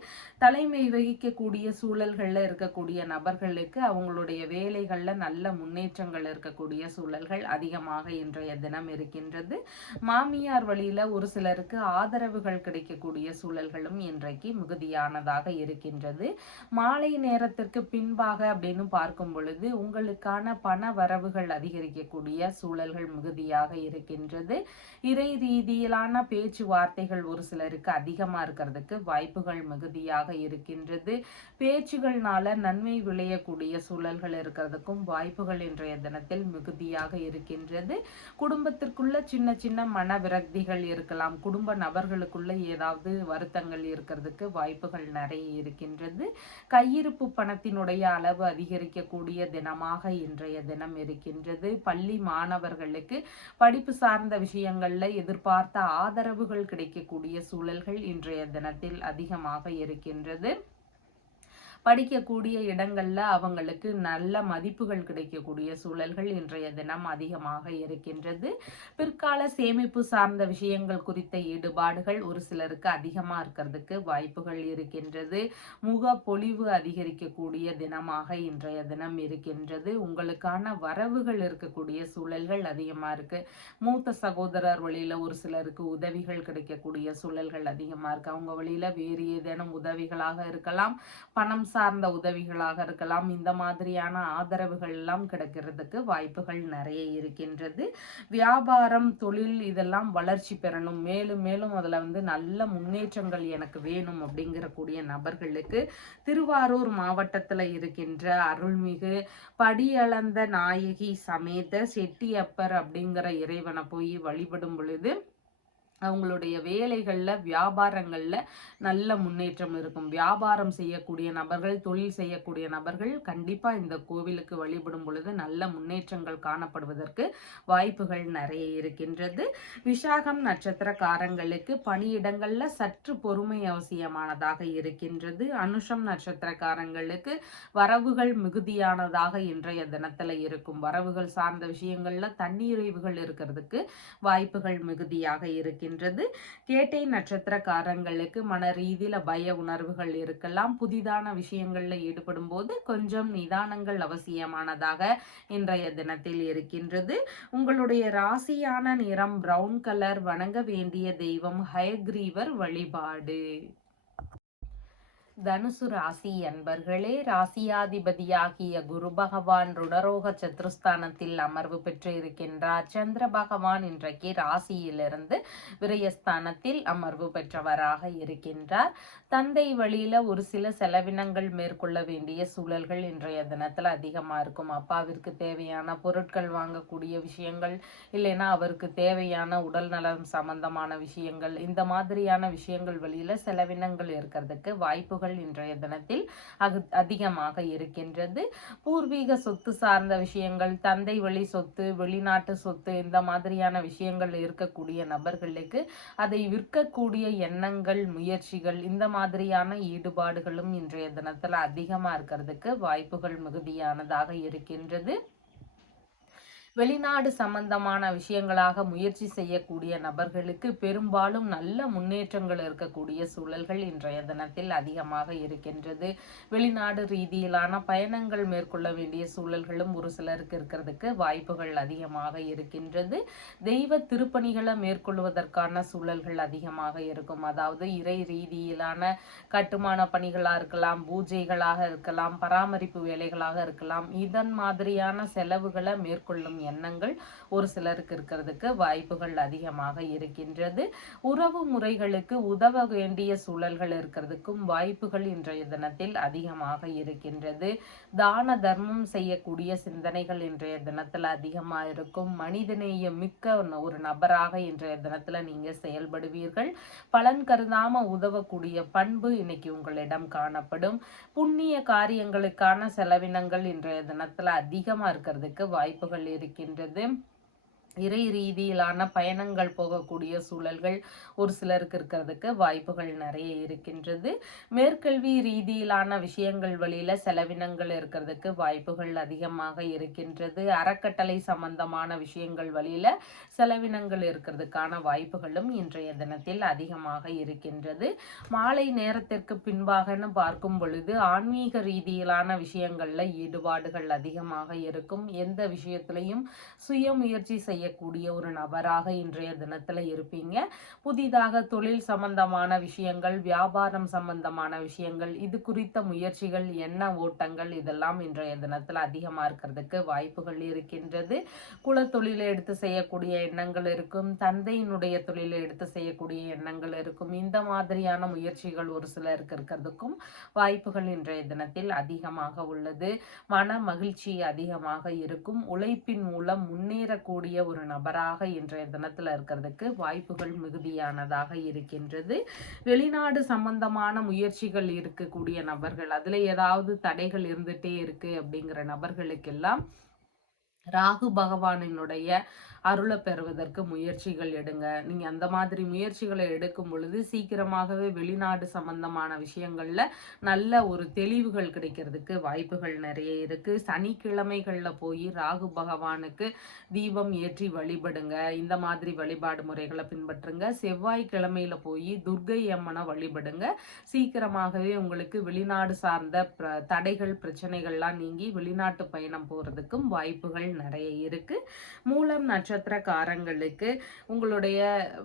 தலைமை வகிக்கக்கூடிய சூழல்கள்ல இருக்கக்கூடிய நபர்களுக்கு அவங்களுடைய வேலைகள்ல நல்ல முன்னேற்றங்கள் இருக்கக்கூடிய சூழல்கள் அதிகமாக இன்றைய தினம் இருக்கின்றது. மாமியார் வழியில ஒரு சிலருக்கு ஆதரவுகள் கிடைக்கக்கூடிய சூழல்களும் இன்றைக்கு மிகுதியானதாக இருக்கின்றது. மாலை நேரத்திற்கு பின்பாக அப்படின்னு பார்க்கும் பொழுது உங்களுக்கான பண வரவுகள் அதிகரிக்கக்கூடிய சூழல்கள் மிகுதியாக இருக்கின்றது. இறை ரீதியிலான பேச்சுவார்த்தைகள் ஒரு சிலருக்கு அதிகமா இருக்கிறதுக்கு வாய்ப்புகள் மிகுதியாக இருக்கின்றது. பேச்சுகள்னால நன்மை விளையக்கூடிய சூழல்கள் இருக்கிறதுக்கும் வாய்ப்புகள் இன்றைய தினத்தில் மிகுதியாக இருக்கின்றது. குடும்பத்திற்குள்ள சின்ன சின்ன மன விரக்திகள் இருக்கலாம். குடும்ப நபர்களுக்குள்ள ஏதாவது வருத்தங்கள் இருக்கிறதுக்கு வாய்ப்புகள் நிறைய இருக்கின்றது. கையிருப்பு பணத்தினுடைய அளவு அதிகரிக்கக்கூடிய தினமாக இன்றைய தினம் இருக்கின்றது. பள்ளி மாணவர்களுக்கு படிப்பு சார்ந்த விஷயங்கள்ல எதிர்பார்த்த ஆதரவுகள் கிடைக்கக்கூடிய சூழல்கள் இன்றைய தினத்தில் அதிகமாக இருக்கின்றது. படிக்கக்கூடிய இடங்கள்ல அவங்களுக்கு நல்ல மதிப்புகள் கிடைக்கக்கூடிய சூழல்கள் இன்றைய தினம் அதிகமாக இருக்கின்றது. பிற்கால சேமிப்பு சார்ந்த விஷயங்கள் குறித்த ஈடுபாடுகள் ஒரு சிலருக்கு அதிகமா இருக்கிறதுக்கு வாய்ப்புகள் இருக்கின்றது. முக பொலிவு அதிகரிக்கக்கூடிய தினமாக இன்றைய தினம் இருக்கின்றது. உங்களுக்கான வரவுகள் இருக்கக்கூடிய சூழல்கள் அதிகமா இருக்கு. மூத்த சகோதரர் வழியில ஒரு சிலருக்கு உதவிகள் கிடைக்கக்கூடிய சூழல்கள் அதிகமா இருக்கு. அவங்க வழியில வேறு ஏதேனும் உதவிகளாக இருக்கலாம், பணம் சார்ந்த உதவிகளாக இருக்கலாம், இந்த மாதிரியான ஆதரவுகள் எல்லாம் கிடைக்கிறதுக்கு வாய்ப்புகள் நிறைய இருக்கின்றது. வியாபாரம், தொழில் இதெல்லாம் வளர்ச்சி பெறணும், மேலும் மேலும் அதுல நல்ல முன்னேற்றங்கள் எனக்கு வேணும் அப்படிங்கிற கூடிய நபர்களுக்கு திருவாரூர் மாவட்டத்துல இருக்கின்ற அருள்மிகு படியளந்த நாயகி சமேத செட்டியப்பர் அப்படிங்கிற இறைவனை போய் வழிபடும் பொழுது அவங்களுடைய வேலைகள்ல, வியாபாரங்கள்ல நல்ல முன்னேற்றம் இருக்கும். வியாபாரம் செய்யக்கூடிய நபர்கள், தொழில் செய்யக்கூடிய நபர்கள் கண்டிப்பா இந்த கோவிலுக்கு வழிபடும் பொழுது நல்ல முன்னேற்றங்கள் காணப்படுவதற்கு வாய்ப்புகள் நிறைய இருக்கின்றது. விசாகம் நட்சத்திரக்காரங்களுக்கு பணியிடங்கள்ல சற்று பொறுமை அவசியமானதாக இருக்கின்றது. அனுஷம் நட்சத்திரக்காரங்களுக்கு வரவுகள் மிகுதியானதாக இன்றைய தினத்துல இருக்கும். வரவுகள் சார்ந்த விஷயங்கள்ல தன்னிறைவுகள் இருக்கிறதுக்கு வாய்ப்புகள் மிகுதியாக இருக்கின்றது. கேட்டை நட்சத்திரக்காரங்களுக்கு மன ரீதியில பய உணர்வுகள் இருக்கலாம். புதிதான விஷயங்கள்ல ஈடுபடும் போது கொஞ்சம் நிதானங்கள் அவசியமானதாக இன்றைய தினத்தில் இருக்கின்றது. உங்களுடைய ராசியான நிறம் பிரவுன் கலர். வணங்க வேண்டிய தெய்வம் ஹயக்ரீவர் வழிபாடு. தனுசு ராசி அன்பர்களே, ராசியாதிபதியாகிய குரு பகவான் ருணரோக சத்ருஸ்தானத்தில் அமர்வு பெற்று இருக்கின்றார். சந்திர பகவான் இன்றைக்கு ராசியிலிருந்து விரயஸ்தானத்தில் அமர்வு பெற்றவராக இருக்கின்றார். தந்தை வழியில ஒரு சில செலவினங்கள் மேற்கொள்ள வேண்டிய சூழல்கள் இன்றைய தினத்துல அதிகமா இருக்கும். அப்பாவிற்கு தேவையான பொருட்கள் வாங்கக்கூடிய விஷயங்கள், இல்லைன்னா அவருக்கு தேவையான உடல் நலம் சம்பந்தமான விஷயங்கள், இந்த மாதிரியான விஷயங்கள் வழியில செலவினங்கள் இருக்கிறதுக்கு வாய்ப்புகள் இன்றைய தினத்தில் அதிகமாக இருக்கின்றது. பூர்வீக சொத்து சார்ந்த விஷயங்கள், தந்தை வழி சொத்து, வெளிநாட்டு சொத்து, இந்த மாதிரியான விஷயங்கள் இருக்கக்கூடிய நபர்களுக்கு அதை விற்கக்கூடிய எண்ணங்கள், முயற்சிகள், இந்த மாதிரியான ஈடுபாடுகளும் இன்றைய தினத்துல அதிகமா இருக்கிறதுக்கு வாய்ப்புகள் மிகுதியானதாக இருக்கின்றது. வெளிநாடு சம்பந்தமான விஷயங்களாக முயற்சி செய்யக்கூடிய நபர்களுக்கு பெரும்பாலும் நல்ல முன்னேற்றங்கள் இருக்கக்கூடிய சூழல்கள் இன்றைய தினத்தில் அதிகமாக இருக்கின்றது. வெளிநாடு ரீதியிலான பயணங்கள் மேற்கொள்ள வேண்டிய சூழல்களும் ஒரு சிலருக்கு இருக்கிறதுக்கு வாய்ப்புகள் அதிகமாக இருக்கின்றது. தெய்வ திருப்பணிகளை மேற்கொள்வதற்கான சூழல்கள் அதிகமாக இருக்கும். அதாவது இறை ரீதியிலான கட்டுமான பணிகளாக இருக்கலாம், பூஜைகளாக இருக்கலாம், பராமரிப்பு வேலைகளாக இருக்கலாம். இதன் மாதிரியான செலவுகளை மேற்கொள்ளும் எண்ணங்கள் ஒரு சிலருக்கு இருக்கிறதுக்கு வாய்ப்புகள் அதிகமாக இருக்கின்றது. உறவு முறைகளுக்கு உதவ வேண்டிய சூழல்கள் இருக்கிறதுக்கும் வாய்ப்புகள் இன்றைய தினத்தில் அதிகமாக இருக்கின்றது. தான தர்மம் செய்யக்கூடிய சிந்தனைகள் இன்றைய தினத்துல அதிகமாக இருக்கும். மனிதநேயம் மிக்க ஒரு நபராக இன்றைய தினத்துல நீங்க செயல்படுவீர்கள். பலன் கருதாம உதவக்கூடிய பண்பு இன்னைக்கு உங்களிடம் காணப்படும். புண்ணிய காரியங்களுக்கான செலவினங்கள் இன்றைய தினத்துல அதிகமா இருக்கிறதுக்கு வாய்ப்புகள் இருக்கின்றது. இறை ரீதியிலான பயணங்கள் போகக்கூடிய சூழல்கள் ஒரு சிலருக்கு இருக்கிறதுக்கு வாய்ப்புகள் நிறைய இருக்கின்றது. மேற்கல்வி ரீதியிலான விஷயங்கள் வழியில செலவினங்கள் இருக்கிறதுக்கு வாய்ப்புகள் அதிகமாக இருக்கின்றது. அறக்கட்டளை சம்பந்தமான விஷயங்கள் வழியில செலவினங்கள் இருக்கிறதுக்கான வாய்ப்புகளும் இன்றைய தினத்தில் அதிகமாக இருக்கின்றது. மாலை நேரத்திற்கு பின்பாகன்னு பார்க்கும் பொழுது ஆன்மீக ரீதியிலான விஷயங்கள்ல ஈடுபாடுகள் அதிகமாக இருக்கும். எந்த விஷயத்திலையும் சுய முயற்சி செய்யக்கூடிய ஒரு நபராக இன்றைய தினத்துல இருப்பீங்க. புதிதாக தொழில் சம்பந்தமான விஷயங்கள், வியாபாரம் சம்பந்தமான விஷயங்கள், இது குறித்த முயற்சிகள், எண்ண ஓட்டங்கள் இதெல்லாம் இன்றைய தினத்துல அதிகமா இருக்கிறதுக்கு வாய்ப்புகள் இருக்கின்றது. குல தொழிலை எடுத்து செய்யக்கூடிய எண்ணங்கள் இருக்கும். தந்தையினுடைய தொழிலை எடுத்து செய்யக்கூடிய எண்ணங்கள் இருக்கும். இந்த மாதிரியான முயற்சிகள் ஒரு சிலருக்கு இருக்கிறதுக்கும் வாய்ப்புகள் இன்றைய தினத்தில் அதிகமாக உள்ளது. மன மகிழ்ச்சி அதிகமாக இருக்கும். உழைப்பின் மூலம் முன்னேறக்கூடிய ஒரு நபராக இன்றைய தினத்துல இருக்கிறதுக்கு வாய்ப்புகள் மிகுதியானதாக இருக்கின்றது. வெளிநாடு சம்பந்தமான முயற்சிகள் இருக்கக்கூடிய நபர்கள், அதுல ஏதாவது தடைகள் இருந்துட்டே இருக்கு அப்படிங்கிற நபர்களுக்கெல்லாம் ராகு பகவானினுடைய அருளை பெறுவதற்கு முயற்சிகள் எடுங்க. நீங்க அந்த மாதிரி முயற்சிகளை எடுக்கும் பொழுது சீக்கிரமாகவே வெளிநாடு சம்பந்தமான விஷயங்கள்ல நல்ல ஒரு தெளிவுகள் கிடைக்கிறதுக்கு வாய்ப்புகள் நிறைய இருக்கு. சனிக்கிழமைகள்ல போய் ராகு பகவானுக்கு தீபம் ஏற்றி வழிபடுங்க. இந்த மாதிரி வழிபாடு முறைகளை பின்பற்றுங்க. செவ்வாய்க்கிழமையில போய் துர்க்கை அம்மனை வழிபடுங்க. சீக்கிரமாகவே உங்களுக்கு வெளிநாடு சார்ந்த தடைகள், பிரச்சனைகள்லாம் நீங்கி வெளிநாட்டு பயணம் போறதுக்கும் வாய்ப்புகள் நிறைய இருக்கு. மூலம் நட்சத்திரக்காரங்களுக்கு உங்களுடைய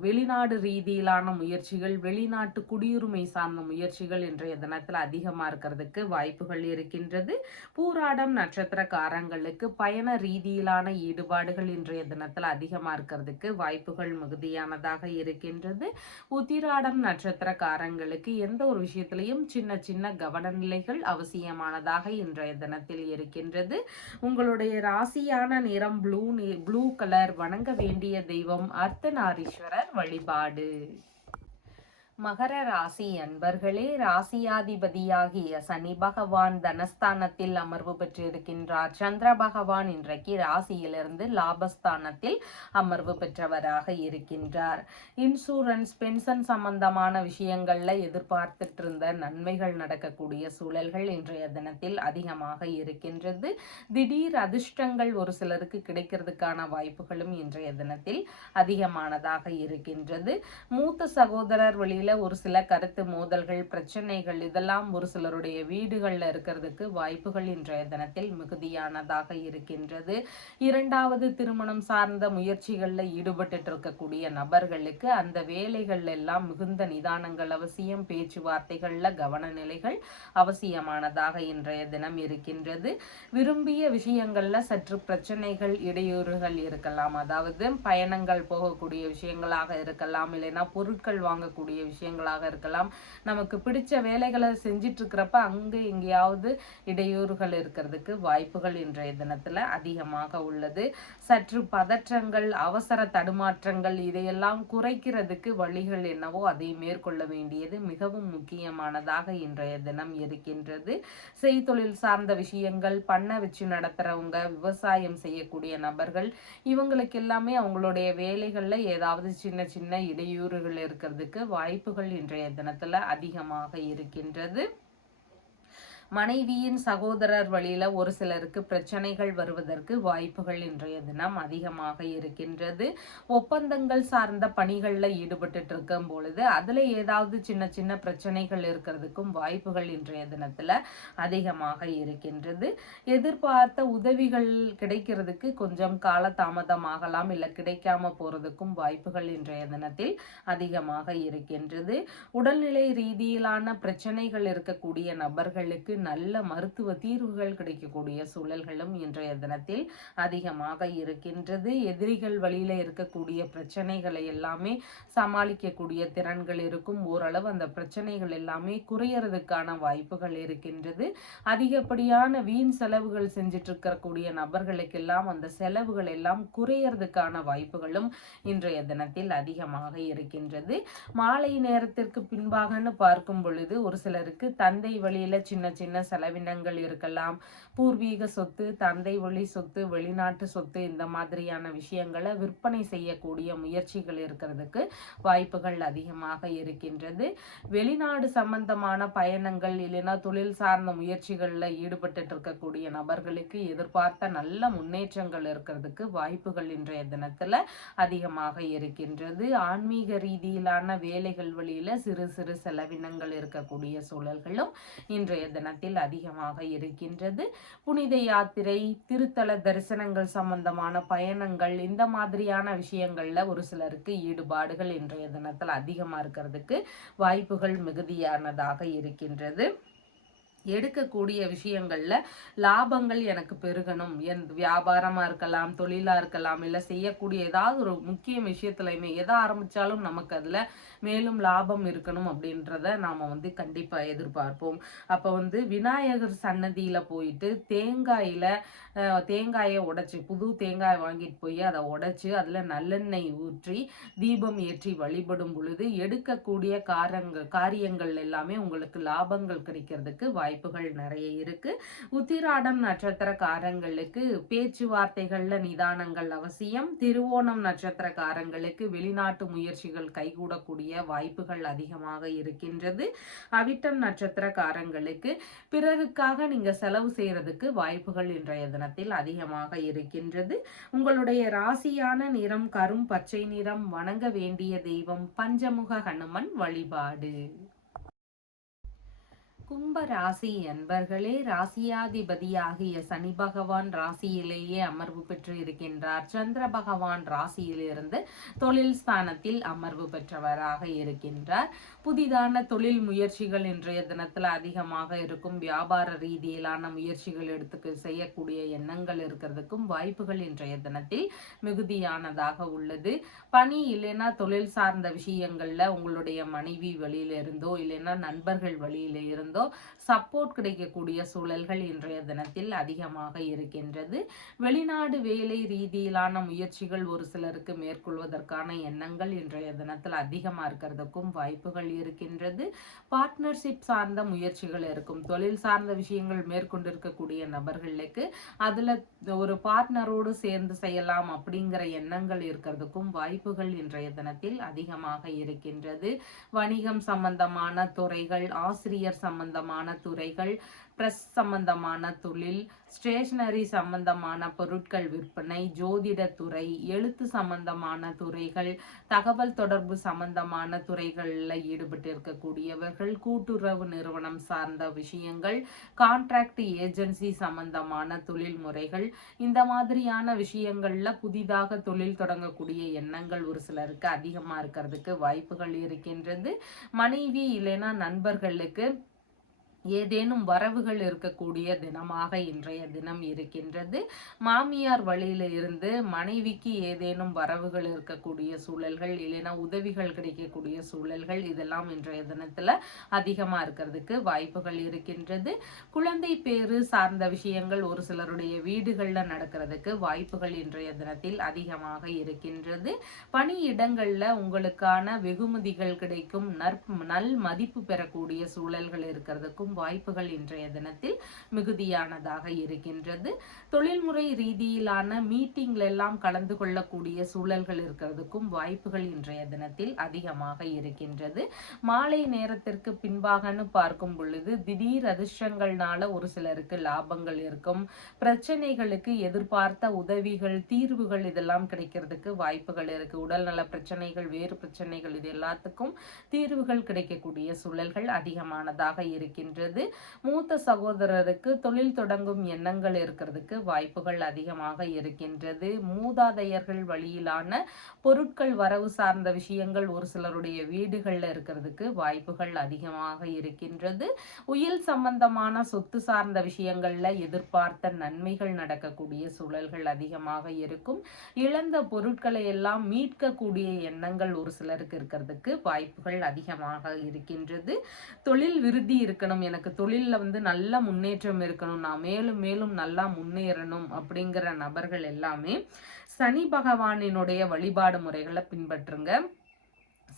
வெளிநாடு ரீதியிலான முயற்சிகள், வெளிநாட்டு குடியுரிமை சார்ந்த முயற்சிகள் இன்றைய தினத்தில் அதிகமாக இருக்கிறதுக்கு வாய்ப்புகள் இருக்கின்றது. பூராடம் நட்சத்திரக்காரங்களுக்கு பயண ரீதியிலான ஈடுபாடுகள் இன்றைய தினத்தில் அதிகமாக இருக்கிறதுக்கு வாய்ப்புகள் மிகுதியானதாக இருக்கின்றது. உத்திராடம் நட்சத்திரக்காரங்களுக்கு எந்த ஒரு விஷயத்திலையும் சின்ன சின்ன கவனநிலைகள் அவசியமானதாக இன்றைய தினத்தில் இருக்கின்றது. உங்களுடைய ராசியான நிறம் ப்ளூ கலர். வணங்க வேண்டிய தெய்வம் அர்த்தநாரீஸ்வரர் வழிபாடு. மகர ராசி அன்பர்களே, ராசியாதிபதியாகிய சனி பகவான் தனஸ்தானத்தில் அமர்வு பெற்றிருக்கின்றார். சந்திர பகவான் இன்றைக்கு ராசியிலிருந்து லாபஸ்தானத்தில் அமர்வு பெற்றவராக இருக்கின்றார். இன்சூரன்ஸ், பென்ஷன் சம்பந்தமான விஷயங்கள்ல எதிர்பார்த்துட்டு இருந்த நன்மைகள் நடக்கக்கூடிய சூழல்கள் இன்றைய தினத்தில் அதிகமாக இருக்கின்றது. திடீர் அதிர்ஷ்டங்கள் ஒரு சிலருக்கு கிடைக்கிறதுக்கான வாய்ப்புகளும் இன்றைய தினத்தில் அதிகமானதாக இருக்கின்றது. மூத்த சகோதரர் வழியில் ஒரு சில கருத்து மோதல்கள், பிரச்சனைகள் இதெல்லாம் ஒரு சிலருடைய வீடுகள்ல இருக்கிறதுக்கு வாய்ப்புகள் இன்றைய தினத்தில் மிகுதியானதாக இருக்கின்றது. இரண்டாவது திருமணம் சார்ந்த முயற்சிகள்ல ஈடுபட்டு இருக்கக்கூடிய நபர்களுக்கு அந்த வேலைகள் எல்லாம் மிகுந்த நிதானங்கள் அவசியம். பேச்சுவார்த்தைகள்ல கவனநிலைகள் அவசியமானதாக இன்றைய தினம் இருக்கின்றது. விரும்பிய விஷயங்கள்ல சற்று பிரச்சனைகள், இடையூறுகள் இருக்கலாம். அதாவது பயணங்கள் போகக்கூடிய விஷயங்களாக இருக்கலாம், இல்லைன்னா பொருட்கள் வாங்கக்கூடிய விஷயங்களாக இருக்கலாம். நமக்கு பிடிச்ச வேலைகளை செஞ்சிட்டு இருக்கிறப்ப அங்க எங்கேயாவது இடையூறுகள் இருக்கிறதுக்கு வாய்ப்புகள் இன்றைய தினத்துல அதிகமாக உள்ளது. சற்று பதற்றங்கள், அவசர தடுமாற்றங்கள் இதையெல்லாம் குறைக்கிறதுக்கு வழிகள் என்னவோ அதை மேற்கொள்ள வேண்டியது மிகவும் முக்கியமானதாக இன்றைய தினம் இருக்கின்றது. செய்தொழில் சார்ந்த விஷயங்கள், பண்ணை வச்சு நடத்துறவங்க, விவசாயம் செய்யக்கூடிய நபர்கள் இவங்களுக்கு எல்லாமே அவங்களுடைய வேலைகள்ல ஏதாவது சின்ன சின்ன இடையூறுகள் இருக்கிறதுக்கு வாய்ப்புகள் இன்றைய தினத்துல அதிகமாக இருக்கின்றது. மனைவியின் சகோதரர் வழியில ஒரு சிலருக்கு பிரச்சனைகள் வருவதற்கு வாய்ப்புகள் இன்றைய தினம் அதிகமாக இருக்கின்றது. ஒப்பந்தங்கள் சார்ந்த பணிகள்ல ஈடுபட்டு இருக்கும் பொழுது அதுல ஏதாவது சின்ன சின்ன பிரச்சனைகள் இருக்கிறதுக்கும் வாய்ப்புகள் இன்றைய தினத்துல அதிகமாக இருக்கின்றது. எதிர்பார்த்த உதவிகள் கிடைக்கிறதுக்கு கொஞ்சம் கால தாமதமாகலாம், இல்ல கிடைக்காம போறதுக்கும் வாய்ப்புகள் இன்றைய தினத்தில் அதிகமாக இருக்கின்றது. உடல்நிலை ரீதியிலான பிரச்சனைகள் இருக்கக்கூடிய நபர்களுக்கு நல்ல மருத்துவ தீர்வுகள் கிடைக்கக்கூடிய சூழல்களும் இன்றைய தினத்தில் அதிகமாக இருக்கின்றது. எதிரிகள் வழியில இருக்கக்கூடிய பிரச்சனைகளை எல்லாமே சமாளிக்கக்கூடிய திறன்கள் இருக்கும். ஓரளவு அந்த பிரச்சனைகள் எல்லாமே குறையறதுக்கான வாய்ப்புகள் இருக்கின்றது. அதிகப்படியான வீண் செலவுகள் செஞ்சிட்டு இருக்கக்கூடிய நபர்களுக்கெல்லாம் அந்த செலவுகள் எல்லாம் குறையறதுக்கான வாய்ப்புகளும் இன்றைய தினத்தில் அதிகமாக இருக்கின்றது. மாலை நேரத்திற்கு பின்பாகன்னு பார்க்கும் பொழுது ஒரு சிலருக்கு தந்தை வழியில சின்ன சின்ன செலவினங்கள் இருக்கலாம். பூர்வீக சொத்து, தந்தை வழி சொத்து, வெளிநாட்டு சொத்து இந்த மாதிரியான விஷயங்களை விற்பனை செய்யக்கூடிய முயற்சிகள் இருக்கிறதுக்கு வாய்ப்புகள் அதிகமாக இருக்கின்றது. வெளிநாடு சம்பந்தமான பயணங்கள் இல்லைன்னா தொழில் சார்ந்த முயற்சிகள்ல ஈடுபட்டு இருக்கக்கூடிய நபர்களுக்கு எதிர்பார்த்த நல்ல முன்னேற்றங்கள் இருக்கிறதுக்கு வாய்ப்புகள் இன்றைய தினத்துல அதிகமாக இருக்கின்றது. ஆன்மீக ரீதியிலான வேலைகள் வழியில சிறு சிறு செலவினங்கள் இருக்கக்கூடிய சூழல்களும் இன்றைய தினத்தில் அதிகமாக இருக்கின்றது. புனித யாத்திரை, திருத்தல தரிசனங்கள் சம்பந்தமான பயணங்கள் இந்த மாதிரியான விஷயங்கள்ல ஒரு சிலருக்கு ஈடுபாடுகள் இன்றைய தினத்தில் அதிகமா இருக்கிறதுக்கு வாய்ப்புகள் மிகுதியானதாக இருக்கின்றது. எடுக்கக்கூடிய விஷயங்கள்ல லாபங்கள் எனக்கு பெருகணும், என் வியாபாரமா இருக்கலாம், தொழிலா இருக்கலாம், இல்ல செய்யக்கூடிய ஏதாவது ஒரு முக்கிய விஷயத்துலையுமே எதை ஆரம்பிச்சாலும் நமக்கு அதுல மேலும் லாபம் இருக்கணும் அப்படின்றத நாம கண்டிப்பா எதிர்பார்ப்போம். அப்ப விநாயகர் சன்னதியில போயிட்டு தேங்காயை உடைச்சு, புது தேங்காய் வாங்கிட்டு போய் அதை உடைச்சு அதுல நல்லெண்ணெய் ஊற்றி தீபம் ஏற்றி வழிபடும் பொழுது எடுக்கக்கூடிய காரியங்கள் எல்லாமே உங்களுக்கு லாபங்கள் கிடைக்கிறதுக்கு வாய்ப்புகள் நிறைய இருக்கு. உத்திராடம் நட்சத்திரக்காரங்களுக்கு பேச்சுவார்த்தைகள்ல நிதானங்கள் அவசியம். திருவோணம் நட்சத்திரக்காரங்களுக்கு வெளிநாட்டு முயற்சிகள் கைகூடக்கூடிய வாய்ப்புகள் அதிகமாக இருக்கின்றது. அவிட்டம் நட்சத்திரக்காரங்களுக்கு பிறருக்காக நீங்க செலவு செய்யறதுக்கு வாய்ப்புகள் இன்றைய தினத்தில் அதிகமாக இருக்கின்றது. உங்களுடைய ராசியான நிறம் கரும் பச்சை நிறம். வணங்க வேண்டிய தெய்வம் பஞ்சமுக ஹனுமன் வழிபாடு. கும்ப ராசி அன்பர்களே, ராசியாதிபதியாகிய சனி பகவான் ராசியிலேயே அமர்வு பெற்று இருக்கின்றார். சந்திர பகவான் ராசியிலிருந்து தொழில் ஸ்தானத்தில் அமர்வு பெற்றவராக இருக்கின்றார். புதிதான தொழில் முயற்சிகள் இன்றைய தினத்துல அதிகமாக இருக்கும். வியாபார ரீதியிலான முயற்சிகள் எடுத்து செய்யக்கூடிய எண்ணங்கள் இருக்கிறதுக்கும் வாய்ப்புகள் இன்றைய தினத்தில் மிகுதியானதாக உள்ளது. பணி இல்லைன்னா தொழில் சார்ந்த விஷயங்கள்ல உங்களுடைய மனைவி வழியில இருந்தோ இல்லைன்னா நண்பர்கள் வழியில இருந்தோ சப்போர்ட் கிடைக்கக்கூடிய சூழல்கள் இன்றைய தினத்தில் அதிகமாக இருக்கின்றது. வெளிநாடு வேலை ரீதியிலான முயற்சிகள் ஒரு சிலருக்கு மேற்கொள்வதற்கான எண்ணங்கள் இன்றைய தினத்தில் அதிகமா இருக்கிறதுக்கும் வாய்ப்புகள் இருக்கின்றது. பார்ட்னர்ஷிப் சார்ந்த முயற்சிகள் இருக்கும். தொழில் சார்ந்த விஷயங்கள் மேற்கொண்டிருக்கக்கூடிய நபர்களுக்கு அதுல ஒரு பார்ட்னரோடு சேர்ந்து செய்யலாம் அப்படிங்கிற எண்ணங்கள் இருக்கிறதுக்கும் வாய்ப்புகள் இன்றைய தினத்தில் அதிகமாக இருக்கின்றது. வணிகம் சம்பந்தமான துறைகள், ஆசிரியர் சம்பந்தமான துறைகள், பிரஸ் சம்பந்தமான தொழில், ஸ்டேஷனரி சம்பந்தமான பொருட்கள் விற்பனை, ஜோதிட துறை, எழுத்து சம்பந்தமான துறைகள், தகவல் தொடர்பு சம்பந்தமான துறைகளில் ஈடுபட்டு இருக்கக்கூடியவர்கள், கூட்டுறவு நிறுவனம் சார்ந்த விஷயங்கள், கான்ட்ராக்ட் ஏஜென்சி சம்பந்தமான தொழில் முறைகள், இந்த மாதிரியான விஷயங்கள்ல புதிதாக தொழில் தொடங்கக்கூடிய எண்ணங்கள் ஒரு சிலருக்கு அதிகமா இருக்கிறதுக்கு வாய்ப்புகள் இருக்கின்றது. மனைவி இல்லைன்னா நண்பர்களுக்கு ஏதேனும் வரவுகள் இருக்கக்கூடிய தினமாக இன்றைய தினம் இருக்கின்றது. மாமியார் வழியில இருந்து மனைவிக்கு ஏதேனும் வரவுகள் இருக்கக்கூடிய சூழல்கள் இல்லைன்னா உதவிகள் கிடைக்கக்கூடிய சூழல்கள் இதெல்லாம் இன்றைய தினத்துல அதிகமா இருக்கிறதுக்கு வாய்ப்புகள் இருக்கின்றது. குழந்தை பேரு சார்ந்த விஷயங்கள் ஒரு சிலருடைய வீடுகள்ல நடக்கிறதுக்கு வாய்ப்புகள் இன்றைய தினத்தில் அதிகமாக இருக்கின்றது. பணியிடங்கள்ல உங்களுக்கான வெகுமதிகள் கிடைக்கும், நல் மதிப்பு பெறக்கூடிய சூழல்கள் இருக்கிறதுக்கும் வாய்ப்புகள் இன்றைய தினத்தில் மிகுதியானதாக இருக்கின்றது. தொழில்முறை ரீதியிலான மீட்டிங்ல எல்லாம் கலந்து கொள்ளக்கூடிய சூழல்கள் இருக்கிறதுக்கும் வாய்ப்புகள் இன்றைய தினத்தில் அதிகமாக இருக்கின்றது. மாலை நேரத்திற்கு பின்பாகன்னு பார்க்கும் பொழுது திடீர் அதிர்ஷ்டங்கள்னால ஒரு சிலருக்கு லாபங்கள் இருக்கும். பிரச்சனைகளுக்கு எதிர்பார்த்த உதவிகள், தீர்வுகள் இதெல்லாம் கிடைக்கிறதுக்கு வாய்ப்புகள் இருக்கு. உடல்நல பிரச்சனைகள், வேறு பிரச்சனைகள் இது எல்லாத்துக்கும் தீர்வுகள் கிடைக்கக்கூடிய சூழல்கள் அதிகமானதாக இருக்கின்றது. மூத்த சகோதரருக்கு தொழில் தொடங்கும் எண்ணங்கள் இருக்கிறதுக்கு வாய்ப்புகள் அதிகமாக இருக்கின்றது. மூதாதையர்கள் வழியிலான பொருட்கள் வரவு சார்ந்த விஷயங்கள் ஒரு சிலருடைய வீடுகள்ல இருக்கிறதுக்கு வாய்ப்புகள் அதிகமாக இருக்கின்றது. உயில் சம்பந்தமான சொத்து சார்ந்த விஷயங்கள்ல எதிர்பார்த்த நன்மைகள் நடக்கக்கூடிய சூழல்கள் அதிகமாக இருக்கும். இழந்த பொருட்களை எல்லாம் மீட்கக்கூடிய எண்ணங்கள் ஒரு சிலருக்கு இருக்கிறதுக்கு வாய்ப்புகள் அதிகமாக இருக்கின்றது. தொழில் விருத்தி இருக்கணும், எனக்கு தொழில்ல நல்ல முன்னேற்றம் இருக்கணும், நான் மேலும் மேலும் நல்லா முன்னேறணும் அப்படிங்கிற நபர்கள் எல்லாமே சனி பகவானினுடைய வழிபாடு முறைகளை பின்பற்றுங்க.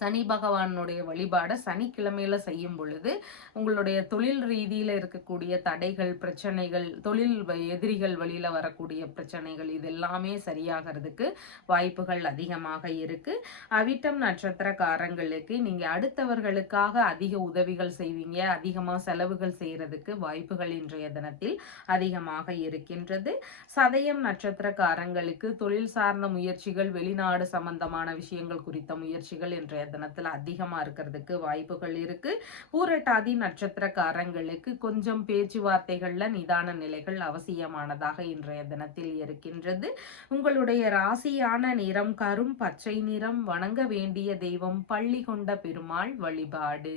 சனி பகவானுடைய வழிபாடை சனிக்கிழமையில செய்யும் பொழுது உங்களுடைய தொழில் ரீதியில இருக்கக்கூடிய தடைகள், பிரச்சனைகள், தொழில் எதிரிகள் வழியில வரக்கூடிய பிரச்சனைகள் இது எல்லாமே சரியாகிறதுக்கு வாய்ப்புகள் அதிகமாக இருக்கு. அவிட்டம் நட்சத்திரக்காரங்களுக்கு நீங்க அடுத்தவர்களுக்காக அதிக உதவிகள் செய்வீங்க, அதிகமா செலவுகள் செய்யறதுக்கு வாய்ப்புகள் இன்றைய தினத்தில் அதிகமாக இருக்கின்றது. சதயம் நட்சத்திரக்காரங்களுக்கு தொழில் சார்ந்த முயற்சிகள், வெளிநாடு சம்பந்தமான விஷயங்கள் குறித்த முயற்சிகள் இன்றைய தினத்துல அதிகமா இருக்கிறதுக்கு வாய்ப்புகள் இருக்கு. பூரட்டாதி நட்சத்திரக்காரங்களுக்கு கொஞ்சம் பேச்சுவார்த்தைகள்ல நிதான நிலைகள் அவசியமானதாக இன்றைய தினத்தில் இருக்கின்றது. உங்களுடைய ராசியான நிறம் கரும் பச்சை நிறம். வணங்க வேண்டிய தெய்வம் பள்ளி கொண்ட பெருமாள் வழிபாடு.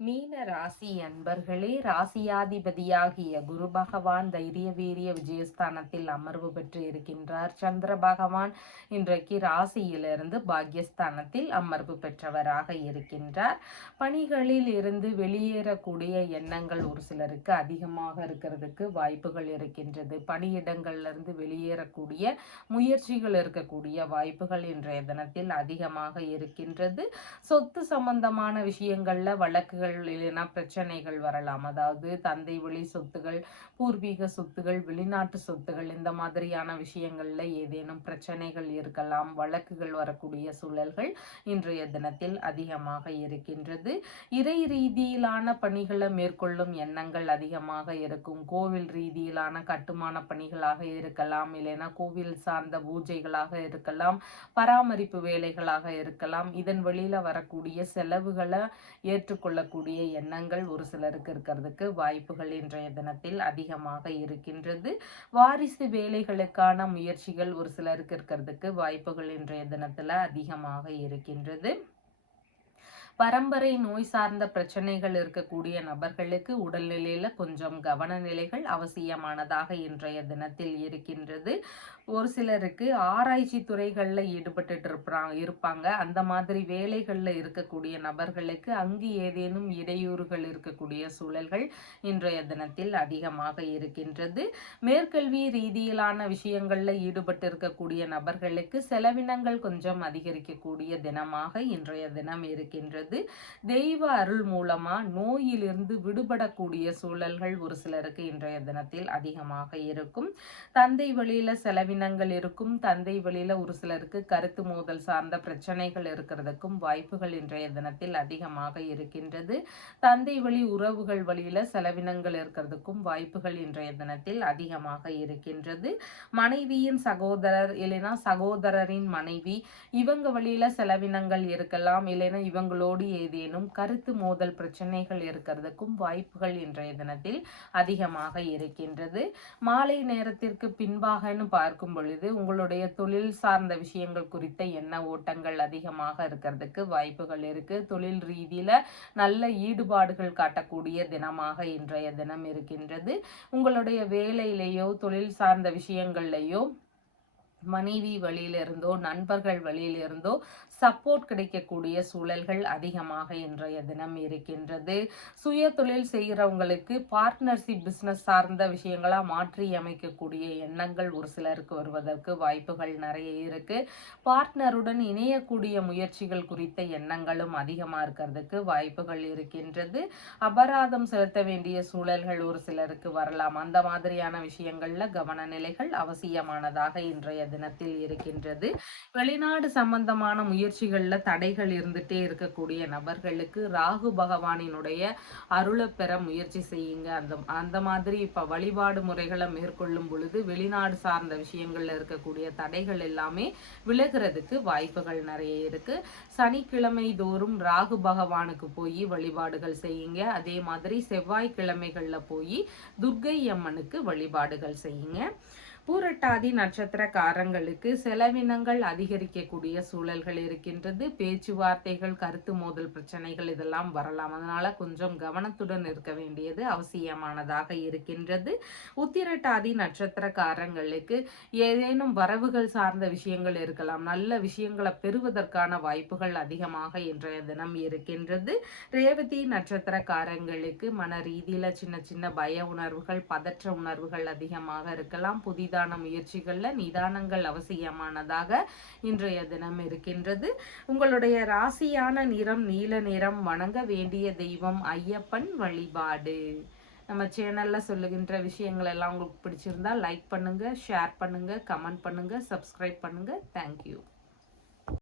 மீன ராசி அன்பர்களே, ராசியாதிபதியாகிய குரு பகவான் தைரிய வீரிய விஜயஸ்தானத்தில் அமர்வு பெற்று இருக்கின்றார். சந்திர பகவான் இன்றைக்கு ராசியிலிருந்து பாக்யஸ்தானத்தில் அமர்வு பெற்றவராக இருக்கின்றார். பணிகளில் இருந்து வெளியேறக்கூடிய எண்ணங்கள் ஒரு சிலருக்கு அதிகமாக இருக்கிறதுக்கு வாய்ப்புகள் இருக்கின்றது. பணியிடங்கள்ல இருந்து வெளியேறக்கூடிய முயற்சிகள் இருக்கக்கூடிய வாய்ப்புகள் இன்றைய தினத்தில் அதிகமாக இருக்கின்றது. சொத்து சம்பந்தமான விஷயங்கள்ல வழக்குகள் இல்லைன்னா பிரச்சனைகள் வரலாம். அதாவது தந்தை வழி சொத்துகள், பூர்வீக சொத்துகள், வெளிநாட்டு சொத்துகள் இந்த மாதிரியான விஷயங்கள்ல ஏதேனும் பிரச்சனைகள் இருக்கலாம். வழக்குகள் வரக்கூடிய சூழல்கள் இன்றைய தினத்தில் அதிகமாக இருக்கின்றது. இறை ரீதியிலான பணிகளை மேற்கொள்ளும் எண்ணங்கள் அதிகமாக இருக்கும். கோவில் ரீதியிலான கட்டுமான பணிகளாக இருக்கலாம், இல்லைன்னா கோவில் சார்ந்த பூஜைகளாக இருக்கலாம், பராமரிப்பு வேலைகளாக இருக்கலாம். இதன் வழியில வரக்கூடிய செலவுகளை ஏற்றுக்கொள்ளக்கூடிய இருக்கக்கூடிய எண்ணங்கள் ஒரு சிலருக்கு இருக்கிறதுக்கு வாய்ப்புகள் இன்றைய தினத்தில் அதிகமாக இருக்கின்றது. வாரிசு வேலைகளுக்கான முயற்சிகள் ஒரு சிலருக்கு இருக்கிறதுக்கு வாய்ப்புகள் இன்றைய தினத்துல அதிகமாக இருக்கின்றது. பரம்பரை நோய் சார்ந்த பிரச்சனைகள் இருக்கக்கூடிய நபர்களுக்கு உடல்நிலையில கொஞ்சம் கவன நிலைகள் அவசியமானதாக இன்றைய தினத்தில் இருக்கின்றது. ஒரு சிலருக்கு ஆராய்ச்சி துறைகள்ல ஈடுபட்டு இருப்பாங்க. அந்த மாதிரி வேலைகள்ல இருக்கக்கூடிய நபர்களுக்கு அங்கு ஏதேனும் இடையூறுகள் இருக்கக்கூடிய சூழல்கள் இன்றைய தினத்தில் அதிகமாக இருக்கின்றது. மேற்கல்வி ரீதியிலான விஷயங்கள்ல ஈடுபட்டு இருக்கக்கூடிய நபர்களுக்கு செலவினங்கள் கொஞ்சம் அதிகரிக்கக்கூடிய தினமாக இன்றைய தினம் இருக்கின்றது. தெய்வ அருள் மூலமா நோயிலிருந்து விடுபடக்கூடிய சூழல்கள் ஒரு சிலருக்கு இன்றைய தினத்தில் அதிகமாக இருக்கும். தந்தை வழியில செலவினங்கள் இருக்கும். தந்தை வழியில ஒரு சிலருக்கு கருத்து மோதல் சார்ந்த பிரச்சனைகள் இருக்கிறதுக்கும் வாய்ப்புகள் இன்றைய தினத்தில் அதிகமாக இருக்கின்றது. தந்தை வழி உறவுகள் வழியில செலவினங்கள் இருக்கிறதுக்கும் வாய்ப்புகள் இன்றைய தினத்தில் அதிகமாக இருக்கின்றது. மனைவியின் சகோதரர் இல்லைன்னா சகோதரரின் மனைவி இவங்க வழியில செலவினங்கள் இருக்கலாம். இல்லைன்னா இவங்களோடு ஏதேனும் கருத்து மோதல் பிரச்சனைகள் இருக்கிறதுக்கும் வாய்ப்புகள் இன்றைய தினத்தில் அதிகமாக இருக்கின்றது. மாலை நேரத்திற்கு பின்பாகன்னு பார்க்கும் பொழுது உங்களுடைய தொழில் சார்ந்த விஷயங்கள் குறித்த எண்ண ஓட்டங்கள் அதிகமாக இருக்கிறதுக்கு வாய்ப்புகள் இருக்கு. தொழில் ரீதியில நல்ல ஈடுபாடுகள் காட்டக்கூடிய தினமாக இன்றைய தினம் இருக்கின்றது. உங்களுடைய வேலையிலேயோ தொழில் சார்ந்த விஷயங்கள்லையோ மனைவி வழியிலிருந்தோ நண்பர்கள் வழியிலிருந்தோ சப்போர்ட் கிடைக்கக்கூடிய சூழல்கள் அதிகமாக இன்றைய தினம் இருக்கின்றது. சுய தொழில் செய்கிறவங்களுக்கு பார்ட்னர்ஷிப் பிசினஸ் சார்ந்த விஷயங்களா மாற்றி அமைக்கக்கூடிய எண்ணங்கள் ஒரு சிலருக்கு வருவதற்கு வாய்ப்புகள் நிறைய இருக்கு. பார்ட்னருடன் இணையக்கூடிய முயற்சிகள் குறித்த எண்ணங்களும் அதிகமா இருக்கிறதுக்கு வாய்ப்புகள் இருக்கின்றது. அபராதம் செலுத்த வேண்டிய சூழல்கள் ஒரு சிலருக்கு வரலாம். அந்த மாதிரியான விஷயங்கள்ல கவன நிலைகள் அவசியமானதாக இன்றைய தினத்தில் இருக்கின்றது. வெளிநாடு சம்பந்தமான முயற்சிகள்ல தடைகள் இருந்துட்டே இருக்கக்கூடிய நபர்களுக்கு ராகு பகவானினுடைய அருளை பெற முயற்சி செய்யுங்க. அந்த மாதிரி இப்ப வழிபாடு முறைகளை மேற்கொள்ளும் பொழுது வெளிநாடு சார்ந்த விஷயங்கள்ல இருக்கக்கூடிய தடைகள் எல்லாமே விலகிறதுக்கு வாய்ப்புகள் நிறைய இருக்கு. சனிக்கிழமை தோறும் ராகு பகவானுக்கு போய் வழிபாடுகள் செய்யுங்க. அதே மாதிரி செவ்வாய்க்கிழமைகள்ல போய் துர்க்கை அம்மனுக்கு வழிபாடுகள் செய்யுங்க. பூரட்டாதி நட்சத்திரக்காரங்களுக்கு செலவினங்கள் அதிகரிக்கக்கூடிய சூழல்கள் இருக்கின்றது. பேச்சுவார்த்தைகள் கருத்து மோதல் பிரச்சனைகள் இதெல்லாம் வரலாம். அதனால கொஞ்சம் கவனத்துடன் இருக்க வேண்டியது அவசியமானதாக இருக்கின்றது. உத்திரட்டாதி நட்சத்திரக்காரங்களுக்கு ஏதேனும் வரவுகள் சார்ந்த விஷயங்கள் இருக்கலாம். நல்ல விஷயங்களை பெறுவதற்கான வாய்ப்புகள் அதிகமாக இன்றைய தினம் இருக்கின்றது. ரேவதி நட்சத்திரக்காரங்களுக்கு மன ரீதியில சின்ன சின்ன பய உணர்வுகள் பதற்ற உணர்வுகள் அதிகமாக இருக்கலாம். புதிதான முயற்சிகள்ல நிதானங்கள் அவசியமானதாக இன்றைய தினம் இருக்கின்றது. உங்களுடைய ராசியான நிறம் நீல நிறம். வணங்க வேண்டிய தெய்வம் ஐயப்பன் வழிபாடு. நம்ம சேனல்ல சொல்லுகின்ற விஷயங்கள் எல்லாம் உங்களுக்கு பிடிச்சிருந்தா லைக் பண்ணுங்க, ஷேர் பண்ணுங்க, கமெண்ட் பண்ணுங்க, சப்ஸ்கிரைப் பண்ணுங்க. தேங்க்யூ.